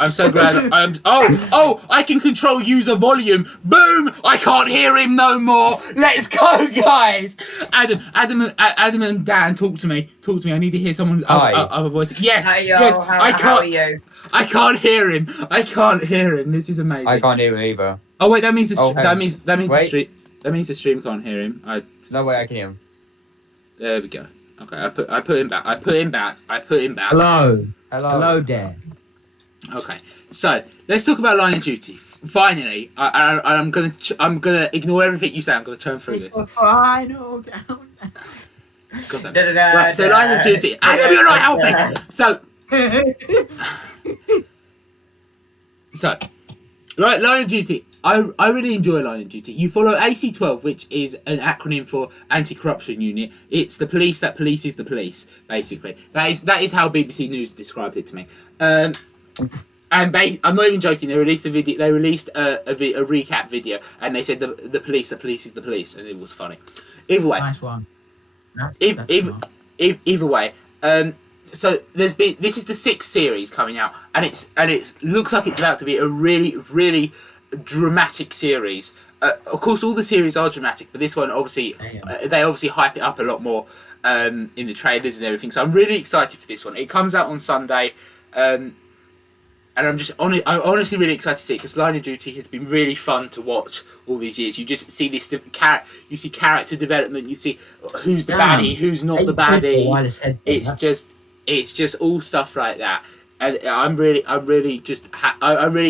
I'm so glad I can control user volume. Boom! I can't hear him no more. Let's go, guys. Adam and Dan, talk to me. I need to hear someone's other voice. Yes. Hey, yo, yes. how are you? I can't hear him. This is amazing. I can't hear him either. Oh wait, that means Wait. the stream can't hear him. No way I can hear him. There we go. Okay, I put him back. Hello there. Okay, so let's talk about Line of Duty. Finally, I'm gonna ignore everything you say. I'm gonna turn through It's this. the final countdown. God damn. Right, so Line of Duty. You're not helping. So, Line of Duty. I really enjoy Line of Duty. You follow AC-12, which is an acronym for Anti-Corruption Unit. It's the police that polices the police, basically. That is how BBC News described it to me. And I'm not even joking. They released a video. They released a recap video, and they said the police that polices the police, and it was funny. Either way, Nice one. Either way, so this is the 6th series coming out, and it looks like it's about to be a really, really dramatic series. Of course, all the series are dramatic, but this one obviously they obviously hype it up a lot more in the trailers and everything. So I'm really excited for this one. It comes out on Sunday. And I'm honestly really excited to see it because Line of Duty has been really fun to watch all these years. You just see you see character development. You see who's the baddie, who's not the baddie. It's just all stuff like that. And I'm really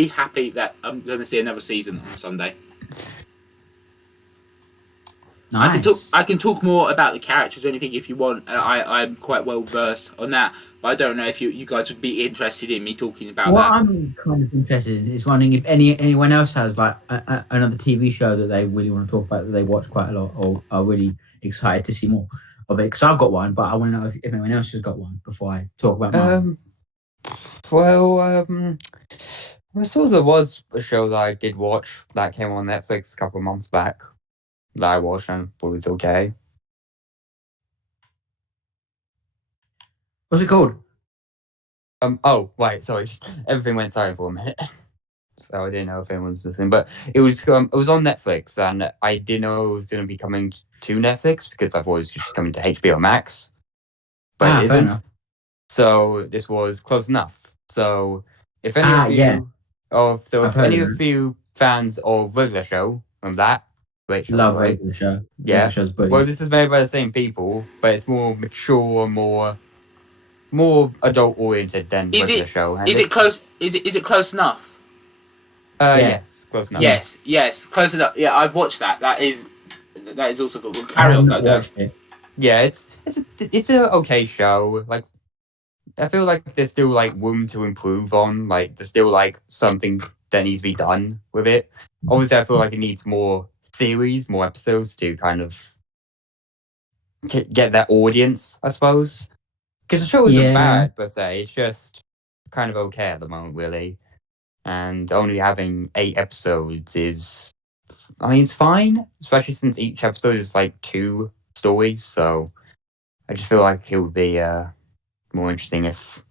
happy that I'm going to see another season on Sunday. Nice. I can talk more about the characters or anything if you want. I'm quite well versed on that, but I don't know if you guys would be interested in me talking about that. What I'm kind of interested in is wondering if anyone else has like another TV show that they really want to talk about that they watch quite a lot or are really excited to see more of it. Because I've got one, but I want to know if anyone else has got one before I talk about mine. I suppose there was a show that I did watch that came on Netflix a couple of months back that I watched and thought it was okay. What's it called? Oh, right. Sorry. Everything went silent for a minute. So I didn't know if anyone's listening, but it was on Netflix, and I didn't know it was going to be coming to Netflix because I thought it was just coming to HBO Max, but it fair isn't. enough. So this was close enough. So if any of you, yeah. if any of you fans of regular show from that, great show, Love by the way. regular show. Yeah. Regular show's brilliant. Well, this is made by the same people, but it's more mature, more adult oriented than regular show. And Is it close? Is it close enough? Yes, close enough. Yes, close enough. Yeah, I've watched that. That is also good. We'll carry on that. Watched it. Yeah, it's an okay show. Like, I feel like there's still like room to improve on. Like, there's still like something that needs to be done with it. Obviously, I feel like it needs more series, more episodes to kind of get that audience, I suppose. Because the show isn't bad per se. It's just kind of okay at the moment, really. And only having 8 episodes is, I mean, it's fine, especially since each episode is like 2 stories. So I just feel like it would be more interesting if.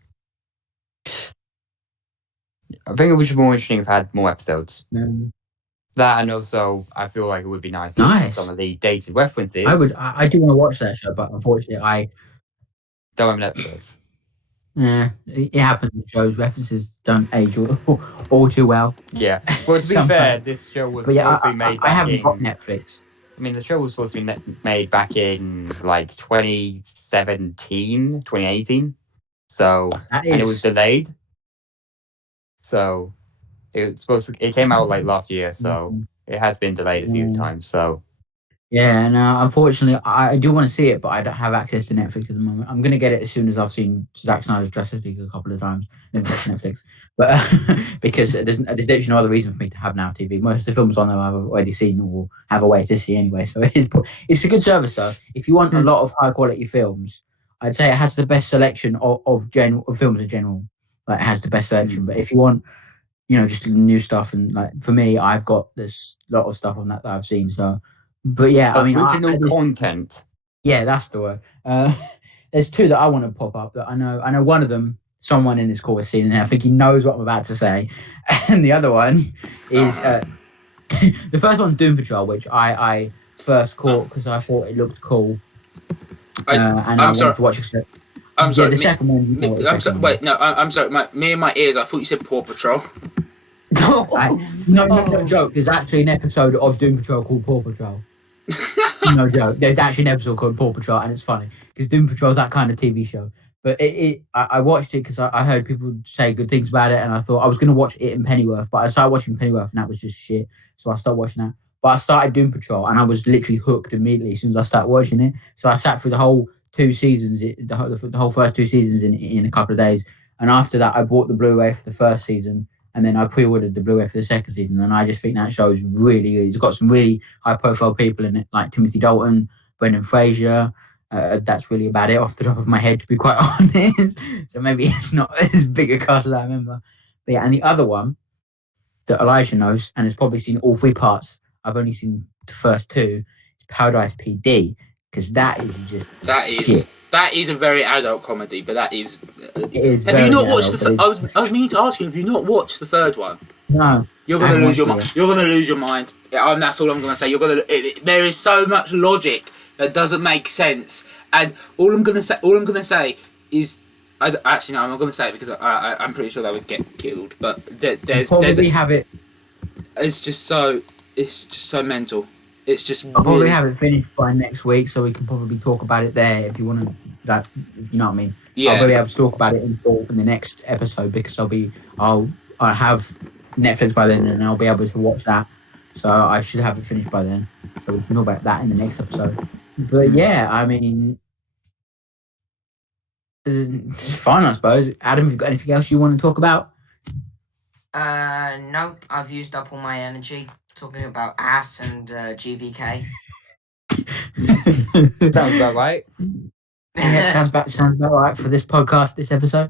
I think it would be more interesting if it had more episodes. That, and also I feel like it would be nice if some of the dated references. I do want to watch that show, but unfortunately I don't have Netflix. Yeah, it happens with shows. References don't age all too well. Yeah. Well, to be fair, this show was supposed to be made back I haven't got Netflix. I mean, the show was supposed to be made back in like 2017, 2018. So, and it was delayed. So, it came out like last year. So, it has been delayed a few times. So, yeah, no, unfortunately, I do want to see it, but I don't have access to Netflix at the moment. I'm going to get it as soon as I've seen Zack Snyder's Justice League a couple of times, then watch Netflix. But because there's literally no other reason for me to have Now TV. Most of the films on there I've already seen or have a way to see anyway. So it's a good service, though. If you want a lot of high quality films, I'd say it has the best selection of films in general. Like, it has the best selection. But if you want, just new stuff, and like for me, I've got this lot of stuff on that I've seen. So. But yeah, I mean, original content. Yeah, that's the word. There's 2 that I want to pop up that I know one of them, someone in this call has seen, and I think he knows what I'm about to say. And the other one is the first one's Doom Patrol, which I first caught because I thought it looked cool, and I wanted to watch it. I'm sorry. The second one. I'm sorry. Me and my ears. I thought you said Paw Patrol. No joke. There's actually an episode of Doom Patrol called Paw Patrol. No joke. There's actually an episode called Paw Patrol, and it's funny because Doom Patrol is that kind of TV show. But I watched it because I heard people say good things about it, and I thought I was going to watch it in Pennyworth, but I started watching Pennyworth, and that was just shit. So I stopped watching that. But I started Doom Patrol, and I was literally hooked immediately as soon as I started watching it. So I sat through the whole 2 seasons, the whole first 2 seasons in a couple of days. And after that, I bought the Blu-ray for the first season. And then I pre-ordered the Blu-ray for the second season, and I just think that show is really good. It's got some really high-profile people in it, like Timothy Dalton, Brendan Fraser. That's really about it off the top of my head, to be quite honest. So maybe it's not as big a cast as I remember. But yeah, and the other one that Elijah knows and has probably seen all 3 parts. I've only seen the first 2. It's Paradise PD, because that is just shit. That is a very adult comedy, but that is. Have you not watched the? I was meaning to ask you. Have you not watched the 3rd one? No. You're gonna lose your mind. You're gonna lose your mind. That's all I'm gonna say. There is so much logic that doesn't make sense, and all I'm gonna say is. Actually, no, I'm not gonna say it because I'm pretty sure they would get killed. But have it. It's just so mental. It's just. I'll probably have it finished by next week, so we can probably talk about it there if you want to. If you know what I mean. Yeah. I'll probably be able to talk about it in the next episode because I'll have Netflix by then, and I'll be able to watch that. So I should have it finished by then, so we can talk about that in the next episode. But yeah, I mean, it's fun, I suppose. Adam, have you got anything else you want to talk about? No, I've used up all my energy talking about ass and GVK. Sounds about right. Yeah, sounds about right for this podcast, this episode.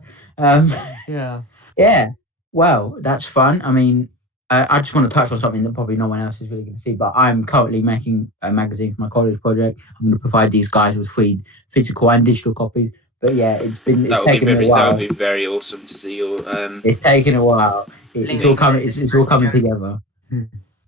Yeah. Well, that's fun. I mean, I just want to touch on something that probably no one else is really going to see, but I'm currently making a magazine for my college project. I'm going to provide these guys with free physical and digital copies. But yeah, it's That taken me a while. That would be very awesome to see your. It's taken a while. It's all coming. It's all coming together. Hmm.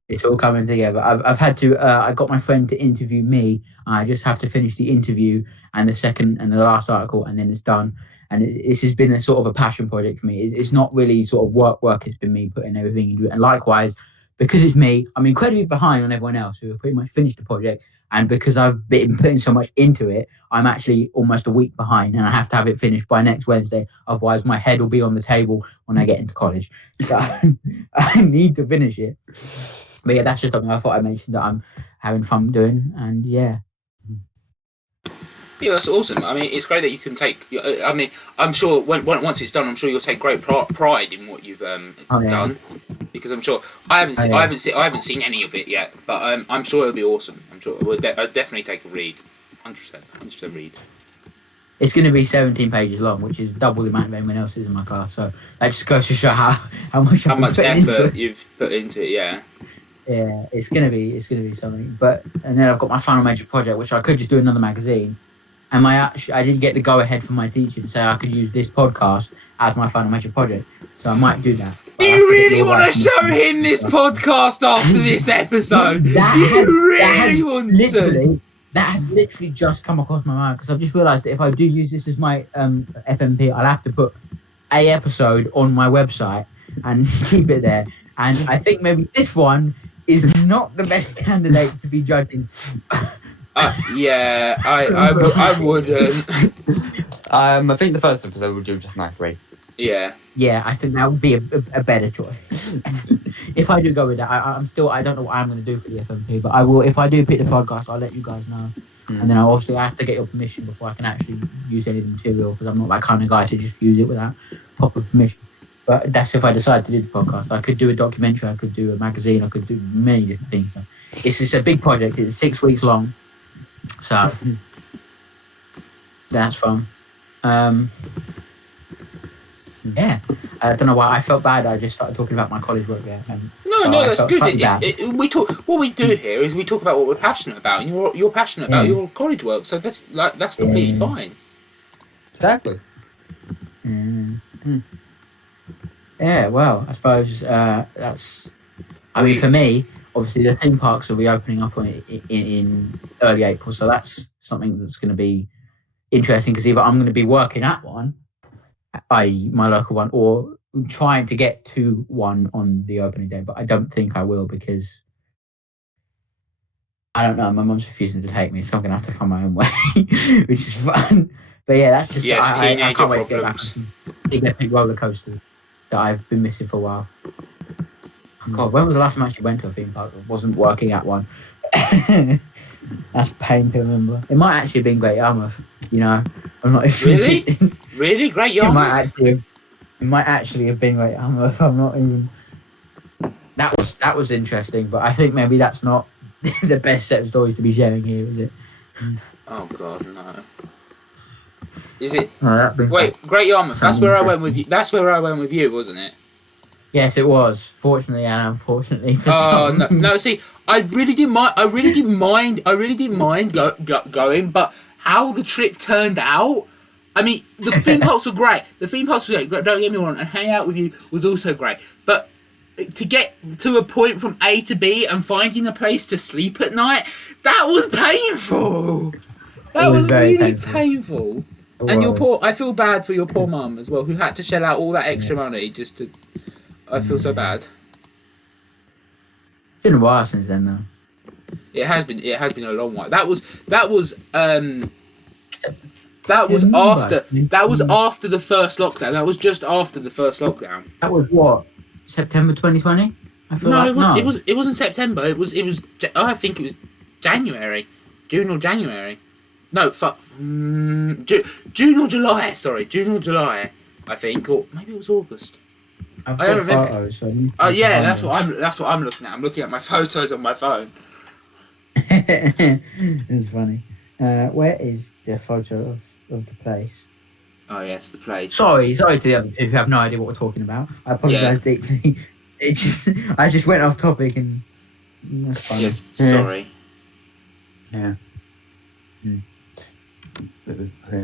It's all coming together. I've had to. I got my friend to interview me. I just have to finish the interview and the second and the last article, and then it's done. And this has been a sort of a passion project for me. It's not really sort of work. It's been me putting everything into it. And likewise, because it's me, I'm incredibly behind on everyone else who have pretty much finished the project. And because I've been putting so much into it, I'm actually almost a week behind, and I have to have it finished by next Wednesday. Otherwise, my head will be on the table when I get into college. So I need to finish it. But yeah, that's just something I thought I mentioned that I'm having fun doing, and yeah. Yeah, that's awesome. I mean, it's great that you can take. I mean, I'm sure once it's done, I'm sure you'll take great pride in what you've done, because I'm sure I haven't seen any of it yet, but I'm sure it'll be awesome. I'm sure I'll definitely take a read, 100% read. It's going to be 17 pages long, which is double the amount of anyone else is in my class. So that just goes to show how much effort you've put into it. Yeah. Yeah, it's gonna be something. And then I've got my final major project, which I could just do another magazine. And I did get the go ahead from my teacher to say I could use this podcast as my final major project. So I might do that. Do you really want to show him this podcast after this episode? That had literally just come across my mind, because I've just realised that if I do use this as my FMP, I'll have to put a episode on my website and keep it there. And I think maybe this one is not the best candidate to be judging. Yeah, I wouldn't. I think the first episode would do just nice, right? Yeah. Yeah, I think that would be a better choice. If I do go with that, I don't know what I'm going to do for the FMP, but I will. If I do pick the podcast, I'll let you guys know. And then I have to get your permission before I can actually use any of the material, because I'm not that kind of guy to just use it without proper permission. But that's if I decide to do the podcast. I could do a documentary, I could do a magazine, I could do many different things. It's just a big project. It's 6 weeks long. So that's fun. Yeah, I don't know why I felt bad. I just started talking about my college work there. No, that's good. What we do here is we talk about what we're passionate about, and you're passionate about your college work, so that's completely fine. Exactly. Yeah, well, I suppose that's. I mean, for me, obviously, the theme parks will be opening up in early April, so that's something that's going to be interesting, because either I'm going to be working at one, i.e. my local one, or trying to get to one on the opening day, but I don't think I will, because I don't know, my mum's refusing to take me, so I'm going to have to find my own way, which is fun. But yeah, that's just I can't wait to get back on the epic roller coasters that I've been missing for a while. Oh God, when was the last time I actually went to a theme park that wasn't working at one? That's pain to remember. It might actually have been Great Yarmouth, you know. I'm not really? Really? Great Yarmouth? It might actually have been Great Yarmouth. I'm not even. That was interesting, but I think maybe that's not the best set of stories to be sharing here, is it? Oh God, no. Is it? Wait, Great Yarmouth. That's where I went with you. That's where I went with you, wasn't it? Yes, it was. Fortunately and unfortunately for some. No. See, I really didn't mind going, but how the trip turned out. I mean, the theme parks were great. Don't get me wrong, and hanging out with you was also great. But to get to a point from A to B and finding a place to sleep at night, that was painful. That was really painful. And I feel bad for your poor mum as well, who had to shell out all that extra money just to. I feel so bad. It's been a while since then, though. It has been a long while. That was after the first lockdown. That was just after the first lockdown. That was what? September 2020? It wasn't September. It was I think it was January. June or January. No, June or July. Sorry, June or July. I think, or maybe it was August. I've got photos. Yeah, that's what I'm looking at. I'm looking at my photos on my phone. It's funny. Where is the photo of the place? Oh yes, the place. Sorry to the other two who have no idea what we're talking about. I apologise deeply. I just went off topic, and that's fine. Yes, sorry. Yeah.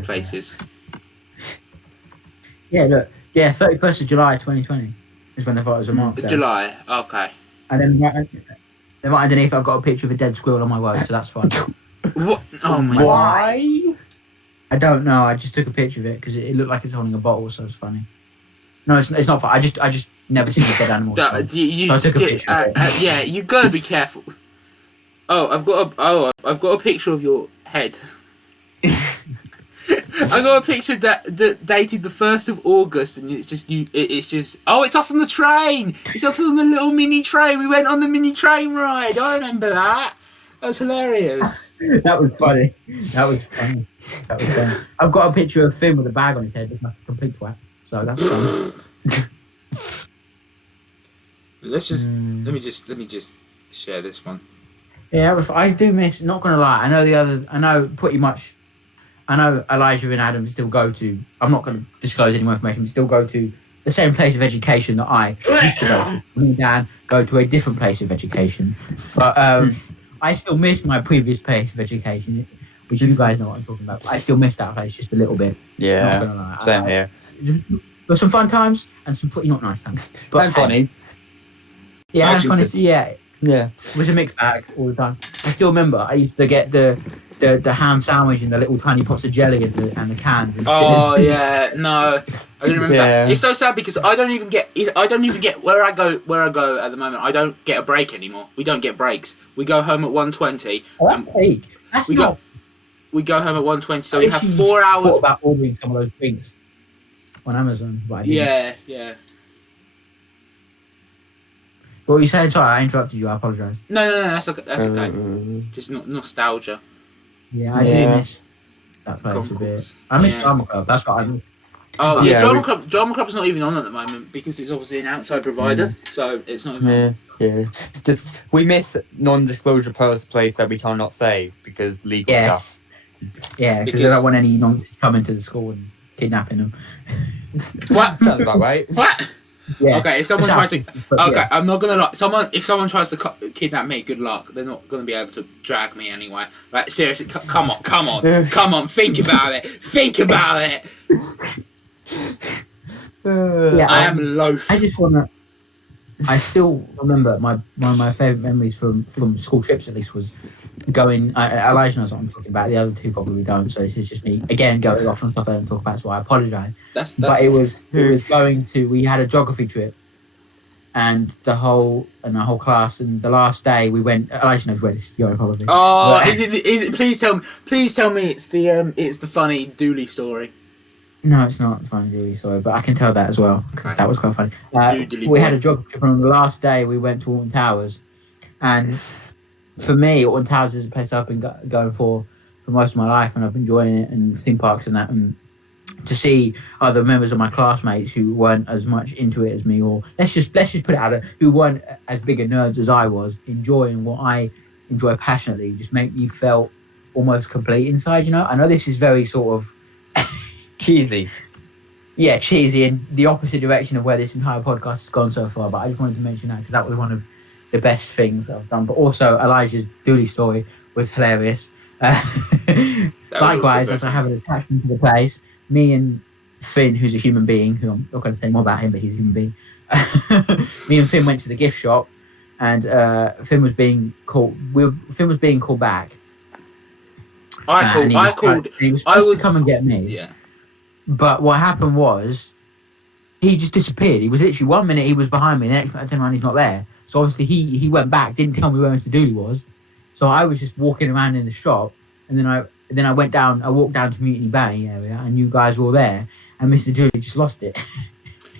Places. Yeah, look. Yeah, 31st of July 2020 is when the photos are marked. July. Okay. And then right underneath, I've got a picture of a dead squirrel on my road, so that's fine. What? Oh my. Why? I don't know. I just took a picture of it because it looked like it's holding a bottle, so it's funny. No, it's not fun. I just never seen a dead animal. So I took a picture of it. Yeah, you gotta be careful. Oh, I've got a picture of your head. I got a picture that dated the 1st of August, and it's just you. It's just it's us on the train. It's us on the little mini train. We went on the mini train ride. I remember that. That was hilarious. That was funny. I've got a picture of Finn with a bag on his head. It's like a complete twat. So that's funny. Let me just share this one. Yeah, I do miss. Not gonna lie, I know pretty much. I know Elijah and Adam still go to. I'm not going to disclose any more information. But still go to the same place of education that I used to go to. Me and Dan go to a different place of education, but I still miss my previous place of education, which you guys know what I'm talking about. I still miss that place just a little bit. Yeah, not gonna lie. same here. There were some fun times and some pretty not nice times. But And funny. Yeah, and funny. Yeah. Yeah. It was a mixed bag all the time. I still remember I used to get the ham sandwich in the little tiny pots of jelly and the cans. And Oh yeah, no, I didn't remember that. It's so sad because I don't even get where I go at the moment. I don't get a break anymore. We don't get breaks. We go home at 1:20. We go home at 1:20, so we have 4 hours. Thought about ordering some of those drinks on Amazon. Yeah. What were you saying? Sorry, I interrupted you. I apologise. No, that's okay. Just nostalgia. Yeah, I do miss that place a bit. I miss Drama Club. That's what I miss. Oh yeah, Drama Club's not even on at the moment because it's obviously an outside provider, so it's not even on. Yeah. Just we miss non-disclosure place that we cannot say because legal stuff. Yeah, because I don't want any nonsense coming to the school and kidnapping them. What? Sounds about right. What? Yeah. Okay, if someone tries to, I'm not gonna lie. If someone tries to kidnap me, good luck. They're not gonna be able to drag me anyway. Like seriously, come on, think about it. I am loath. I still remember one of my favourite memories from school trips at least was going. Elijah knows what I'm talking about. The other two probably don't. So this is just me again going off on stuff I don't talk about. So I apologise. But it was going to. We had a geography trip, and the whole class. And the last day we went. Elijah knows where this is going probably. Oh, is it? Please tell me it's the funny Dooley story. No, it's not funny, Dooley, sorry, but I can tell that as well because that was quite funny. We had a geography trip, and on the last day we went to Alton Towers, and for me, Alton Towers is a place I've been going for most of my life, and I've been enjoying it, and theme parks and that, and to see other members of my classmates who weren't as much into it as me, or let's just put it out there, who weren't as big a nerds as I was, enjoying what I enjoy passionately, just make me feel almost complete inside. You know, I know this is very sort of cheesy. Yeah, cheesy, in the opposite direction of where this entire podcast has gone so far. But I just wanted to mention that because that was one of the best things that I've done. But also, Elijah's Dooley story was hilarious. Likewise, as I have an attachment to the place, me and Finn, who's a human being, who I'm not going to say more about him, but he's a human being. Me and Finn went to the gift shop, and Finn was being called. Finn was being called back. He was supposed to come and get me. Yeah. But what happened was, he just disappeared. He was literally 1 minute he was behind me, the next minute I turned around he's not there. So obviously he went back, didn't tell me where Mr. Dooley was. So I was just walking around in the shop, and then I walked down to Mutiny Bay area, and you guys were all there, and Mr. Dooley just lost it.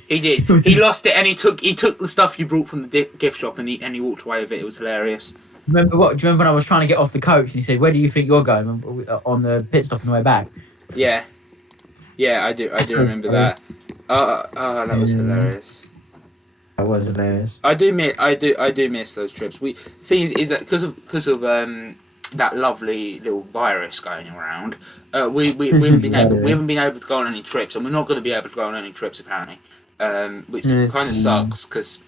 He did. He lost it, and he took the stuff you brought from the gift shop, and he walked away with it. It was hilarious. Do you remember when I was trying to get off the coach, and he said, "Where do you think you're going?" on the pit stop on the way back? Yeah. Yeah, I do remember that. That was hilarious. That was hilarious. I do miss those trips. Thing is that because of that lovely little virus going around, we haven't been able to go on any trips, and we're not going to be able to go on any trips apparently, which kind of sucks because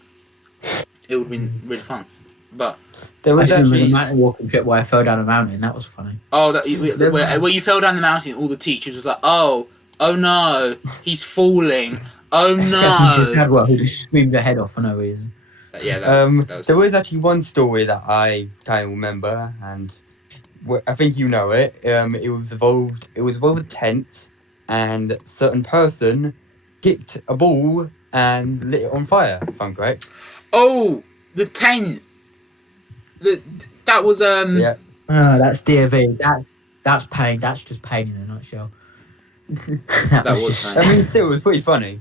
it would have been really fun. But there was actually a mountain walking trip where I fell down a mountain. That was funny. Oh, where you fell down the mountain, all the teachers was like, oh, Oh no, he's falling. Oh Catherine no. Cadwell, who just screamed her head off for no reason. Yeah, that was there was actually one story that I kind of remember, and I think you know it. It was involved a tent, and a certain person kicked a ball and lit it on fire. If I'm correct. Oh, the tent. That was Yeah. That's DV. That's pain. That's just pain in a nutshell. that was just. pain. I mean, still, it was pretty funny.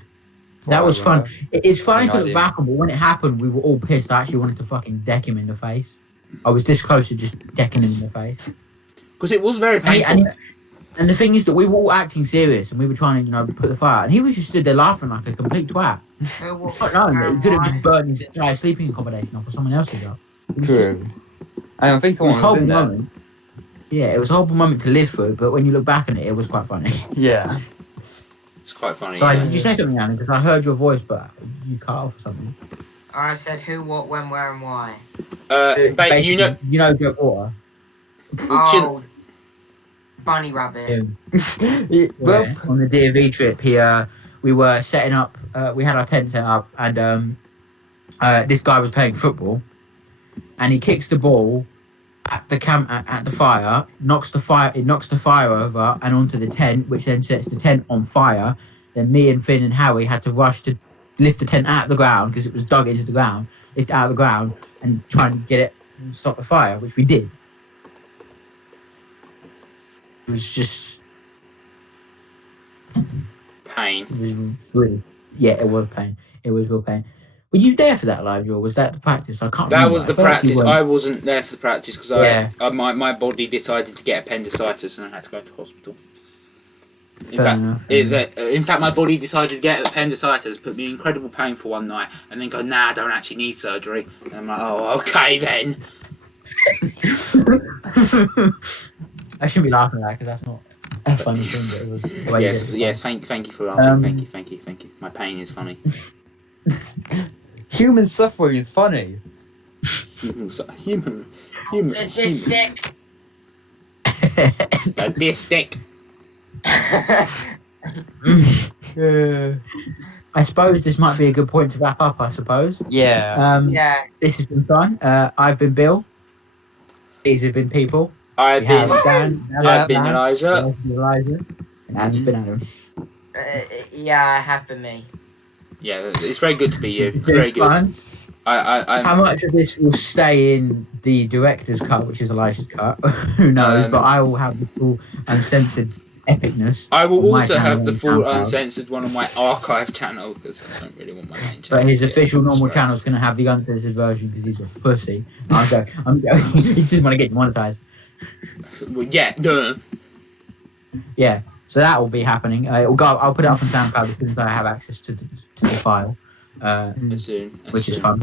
That was fun. It's funny No to look idea. back on, but when it happened, we were all pissed. I actually wanted to fucking deck him in the face. I was this close to just decking him in the face. Because it was very painful. And the thing is that we were all acting serious and we were trying to, put the fire out. And he was just stood there laughing like a complete twat. Not knowing that he could have just burned his entire sleeping accommodation off for someone else's job. True. I don't think It was someone a was horrible in there. moment. Yeah, it was a horrible moment to live through, but when you look back on it, it was quite funny. Yeah. It's quite funny. So, yeah. did you say something, Anna? Because I heard your voice, but you cut off or something. I said who, what, when, where, and why. But you know, Joe Porter. Oh, Bunny Rabbit. Well, Yeah, on the DV trip, we were setting up. We had our tent set up, and this guy was playing football, and he kicks the ball at the fire, knocks the fire over and onto the tent, which then sets the tent on fire. Then me and Finn and Howie had to rush to lift the tent out of the ground because it was dug into the ground. Lift it out of the ground and try and get it and stop the fire, which we did. It was just. pain. It was really, it was pain. It was real pain. Were you there for that live, or was that the practice? I can't. That remember. was the I felt like you practice. weren't. I wasn't there for the practice because Yeah. my body decided to get appendicitis and I had to go to hospital. In fact, my body decided to get appendicitis, put me in incredible pain for one night, and then go, nah, I don't actually need surgery. And I'm like, oh, okay then. I shouldn't be laughing at that because that's not a funny thing. But it was. The way you did it. Yes. Thank you for laughing. Thank you. My pain is funny. human suffering is funny. Human. Sadistic. Sadistic. I suppose this might be a good point to wrap up. I suppose. Yeah. Yeah. This has been fun. I've been Bill. These have been people. I've We have been Dan. I've been Elijah. And Andy's been Adam. Yeah, I have been me. Yeah, it's very good to be you. It's very good. Fun. I'm How much of this will stay in the director's cut, which is Elijah's cut? Who knows? But I will have the full uncensored epicness. I will on my also channel have the on full SoundCloud. uncensored one on my archive channel because I don't really want my main channel. But his to get official normal destroyed. channel is going to have the uncensored version because he's a pussy. I'm joking. He just want to get monetized. Well, yeah, duh. Yeah. So that will be happening. It'll go. I'll put it up on SoundCloud as soon as I have access to the file, As soon, which is soon.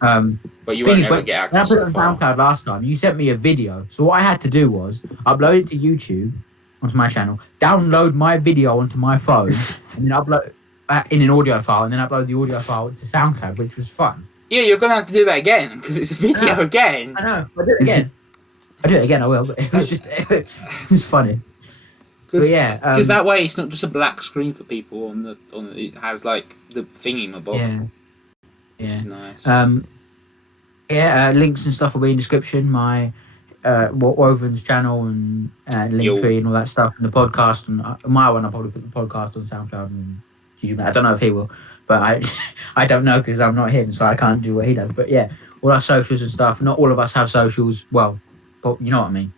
fun. But you Thing won't is, ever when get I access put to it the on file. SoundCloud last time, you sent me a video. So what I had to do was upload it to YouTube onto my channel, download my video onto my phone, and then upload in an audio file, and then upload the audio file to SoundCloud, which was fun. Yeah, you're gonna have to do that again because it's a video again. I know. I'll do it again. I will. But it was just it was funny. But yeah, because that way it's not just a black screen for people on the it has like the thingy bob. yeah, Which yeah. is nice. Links and stuff will be in the description. My Woven's channel and Linktree and all that stuff, and the podcast. And my one, I'll probably put the podcast on SoundCloud and YouTube. I don't know if he will, but I don't know because I'm not him, so I can't do what he does. But yeah, all our socials and stuff. Not all of us have socials. Well, but you know what I mean.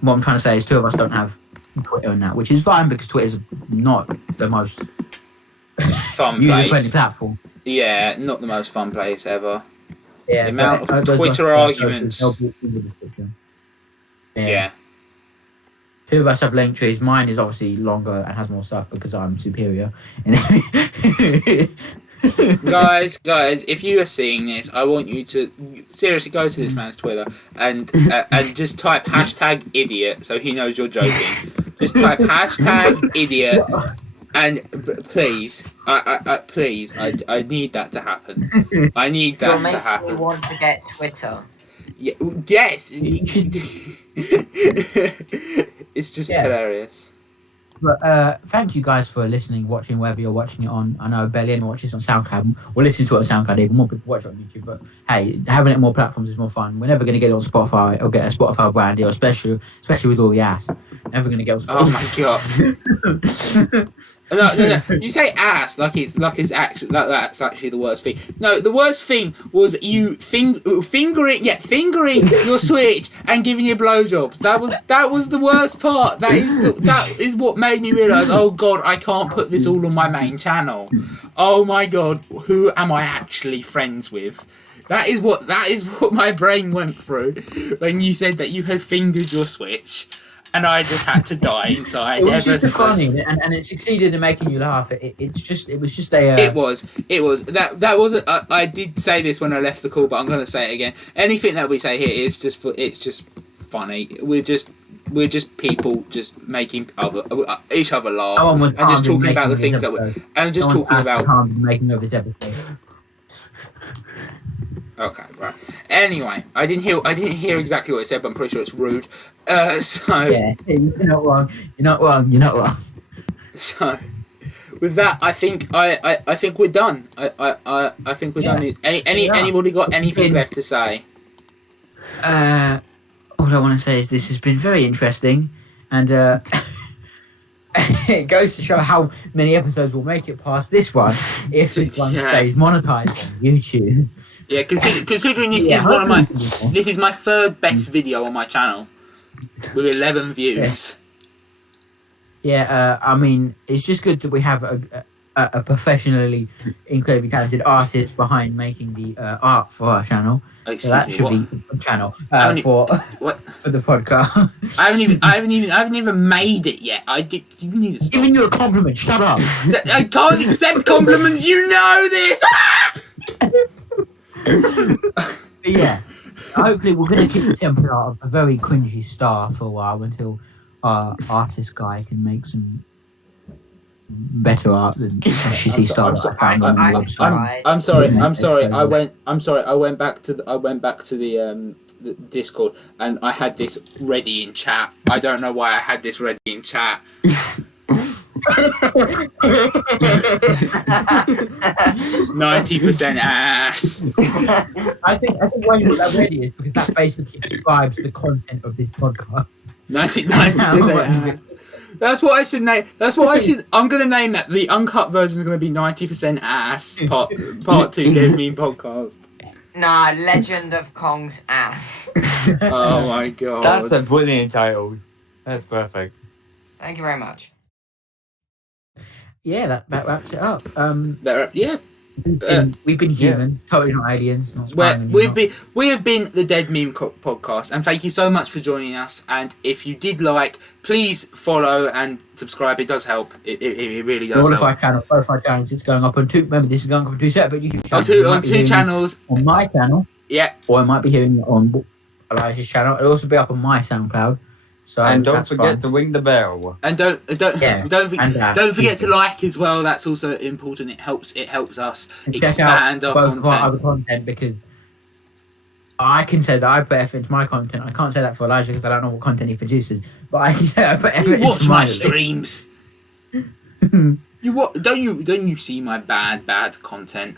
What I'm trying to say is, two of us don't have Twitter and that, which is fine because Twitter's not the most Fun user-friendly place. platform. Yeah, not the most fun place ever. Yeah, The amount but of those Twitter are arguments. socials, they'll be in the description. Yeah. Two of us have link trees. Mine is obviously longer and has more stuff because I'm superior. guys, if you are seeing this, I want you to seriously go to this man's Twitter and just type #idiot so he knows you're joking. Just type #idiot and please, I need that to happen. I need You're that to making me happen. want to get Twitter. Yeah, yes. You should- It's just Yeah. hilarious. But thank you guys for listening, watching, wherever you're watching it on. I know Bellion watches on SoundCloud. We'll listen to it on SoundCloud. Even more people watch it on YouTube. But hey, having it on more platforms is more fun. We're never going to get it on Spotify or get a Spotify brand deal, especially with all the ass. Never going to get on Spotify. Oh my god. No. You say ass like it's actually like that's actually the worst thing. No, the worst thing was you fingering your Switch and giving you blowjobs. That was the worst part. That is what made me realise. Oh god, I can't put this all on my main channel. Oh my god, who am I actually friends with? That is what my brain went through when you said that you had fingered your Switch. And I just had to die inside. It was just funny, and it succeeded in making you laugh. It was just a. It was that wasn't. I did say this when I left the call, but I'm going to say it again. Anything that we say here is just it's just funny. We're just people just making each other laugh and just talking about the things that we're and just talking about making of this episode. Okay, right. Anyway, I didn't hear exactly what it said, but I'm pretty sure it's rude. So yeah, you're not wrong. So, with that, I think we're done. I think we're done. Anybody got anything left to say? All I want to say is this has been very interesting, and it goes to show how many episodes will make it past this one if this one stays monetized on YouTube. Yeah, considering this is one of my this is my third best video on my channel with 11 views. Yeah, I mean, it's just good that we have a professionally, incredibly talented artist behind making the art for our channel. So that should be a channel for the podcast. I haven't even made it yet. You need to stop. Giving you a compliment. Shut up. I can't accept compliments. You know this. Yeah, hopefully we're going to keep the temper out of a very cringy star for a while until our artist guy can make some better art than shitty star. I'm sorry. I went back to the Discord and I had this ready in chat. I don't know why I had this ready in chat. 90% ass. I think why you put that ready is because that basically describes the content of this podcast. 90% ass. That's what I should name. I'm gonna name that. The uncut version is gonna be 90% ass. Part 2 Dead Meme Podcast. Nah, Legend of Kong's ass. Oh my god. That's a brilliant title. That's perfect. Thank you very much. Yeah, that wraps it up. Yeah. We've been human, totally not aliens. We have been the Dead Meme Podcast, and thank you so much for joining us. And if you did please follow and subscribe. It does help. It really does. Both our channels. It's going up on two. Remember, this is going up on two separate YouTube channels. On two channels. On my channel. Yeah. Or I might be hearing it on Elijah's channel. It'll also be up on my SoundCloud. So and don't forget to ring the bell. And don't forget to like as well. That's also important. It helps us expand our both content. Of our other content, because I can say that I put effort into my content. I can't say that for Elijah because I don't know what content he produces. But I can say I put effort into watch my streams. Don't you see my bad content?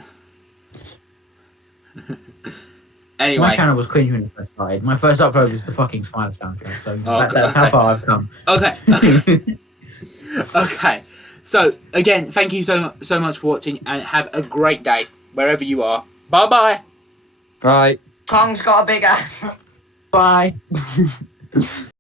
Anyway. My channel was cringe when it first started. My first upload was the fucking Smile soundtrack, so that's how far I've come. Okay. So again, thank you so much for watching, and have a great day wherever you are. Bye. Bye. Kong's got a big ass. Bye.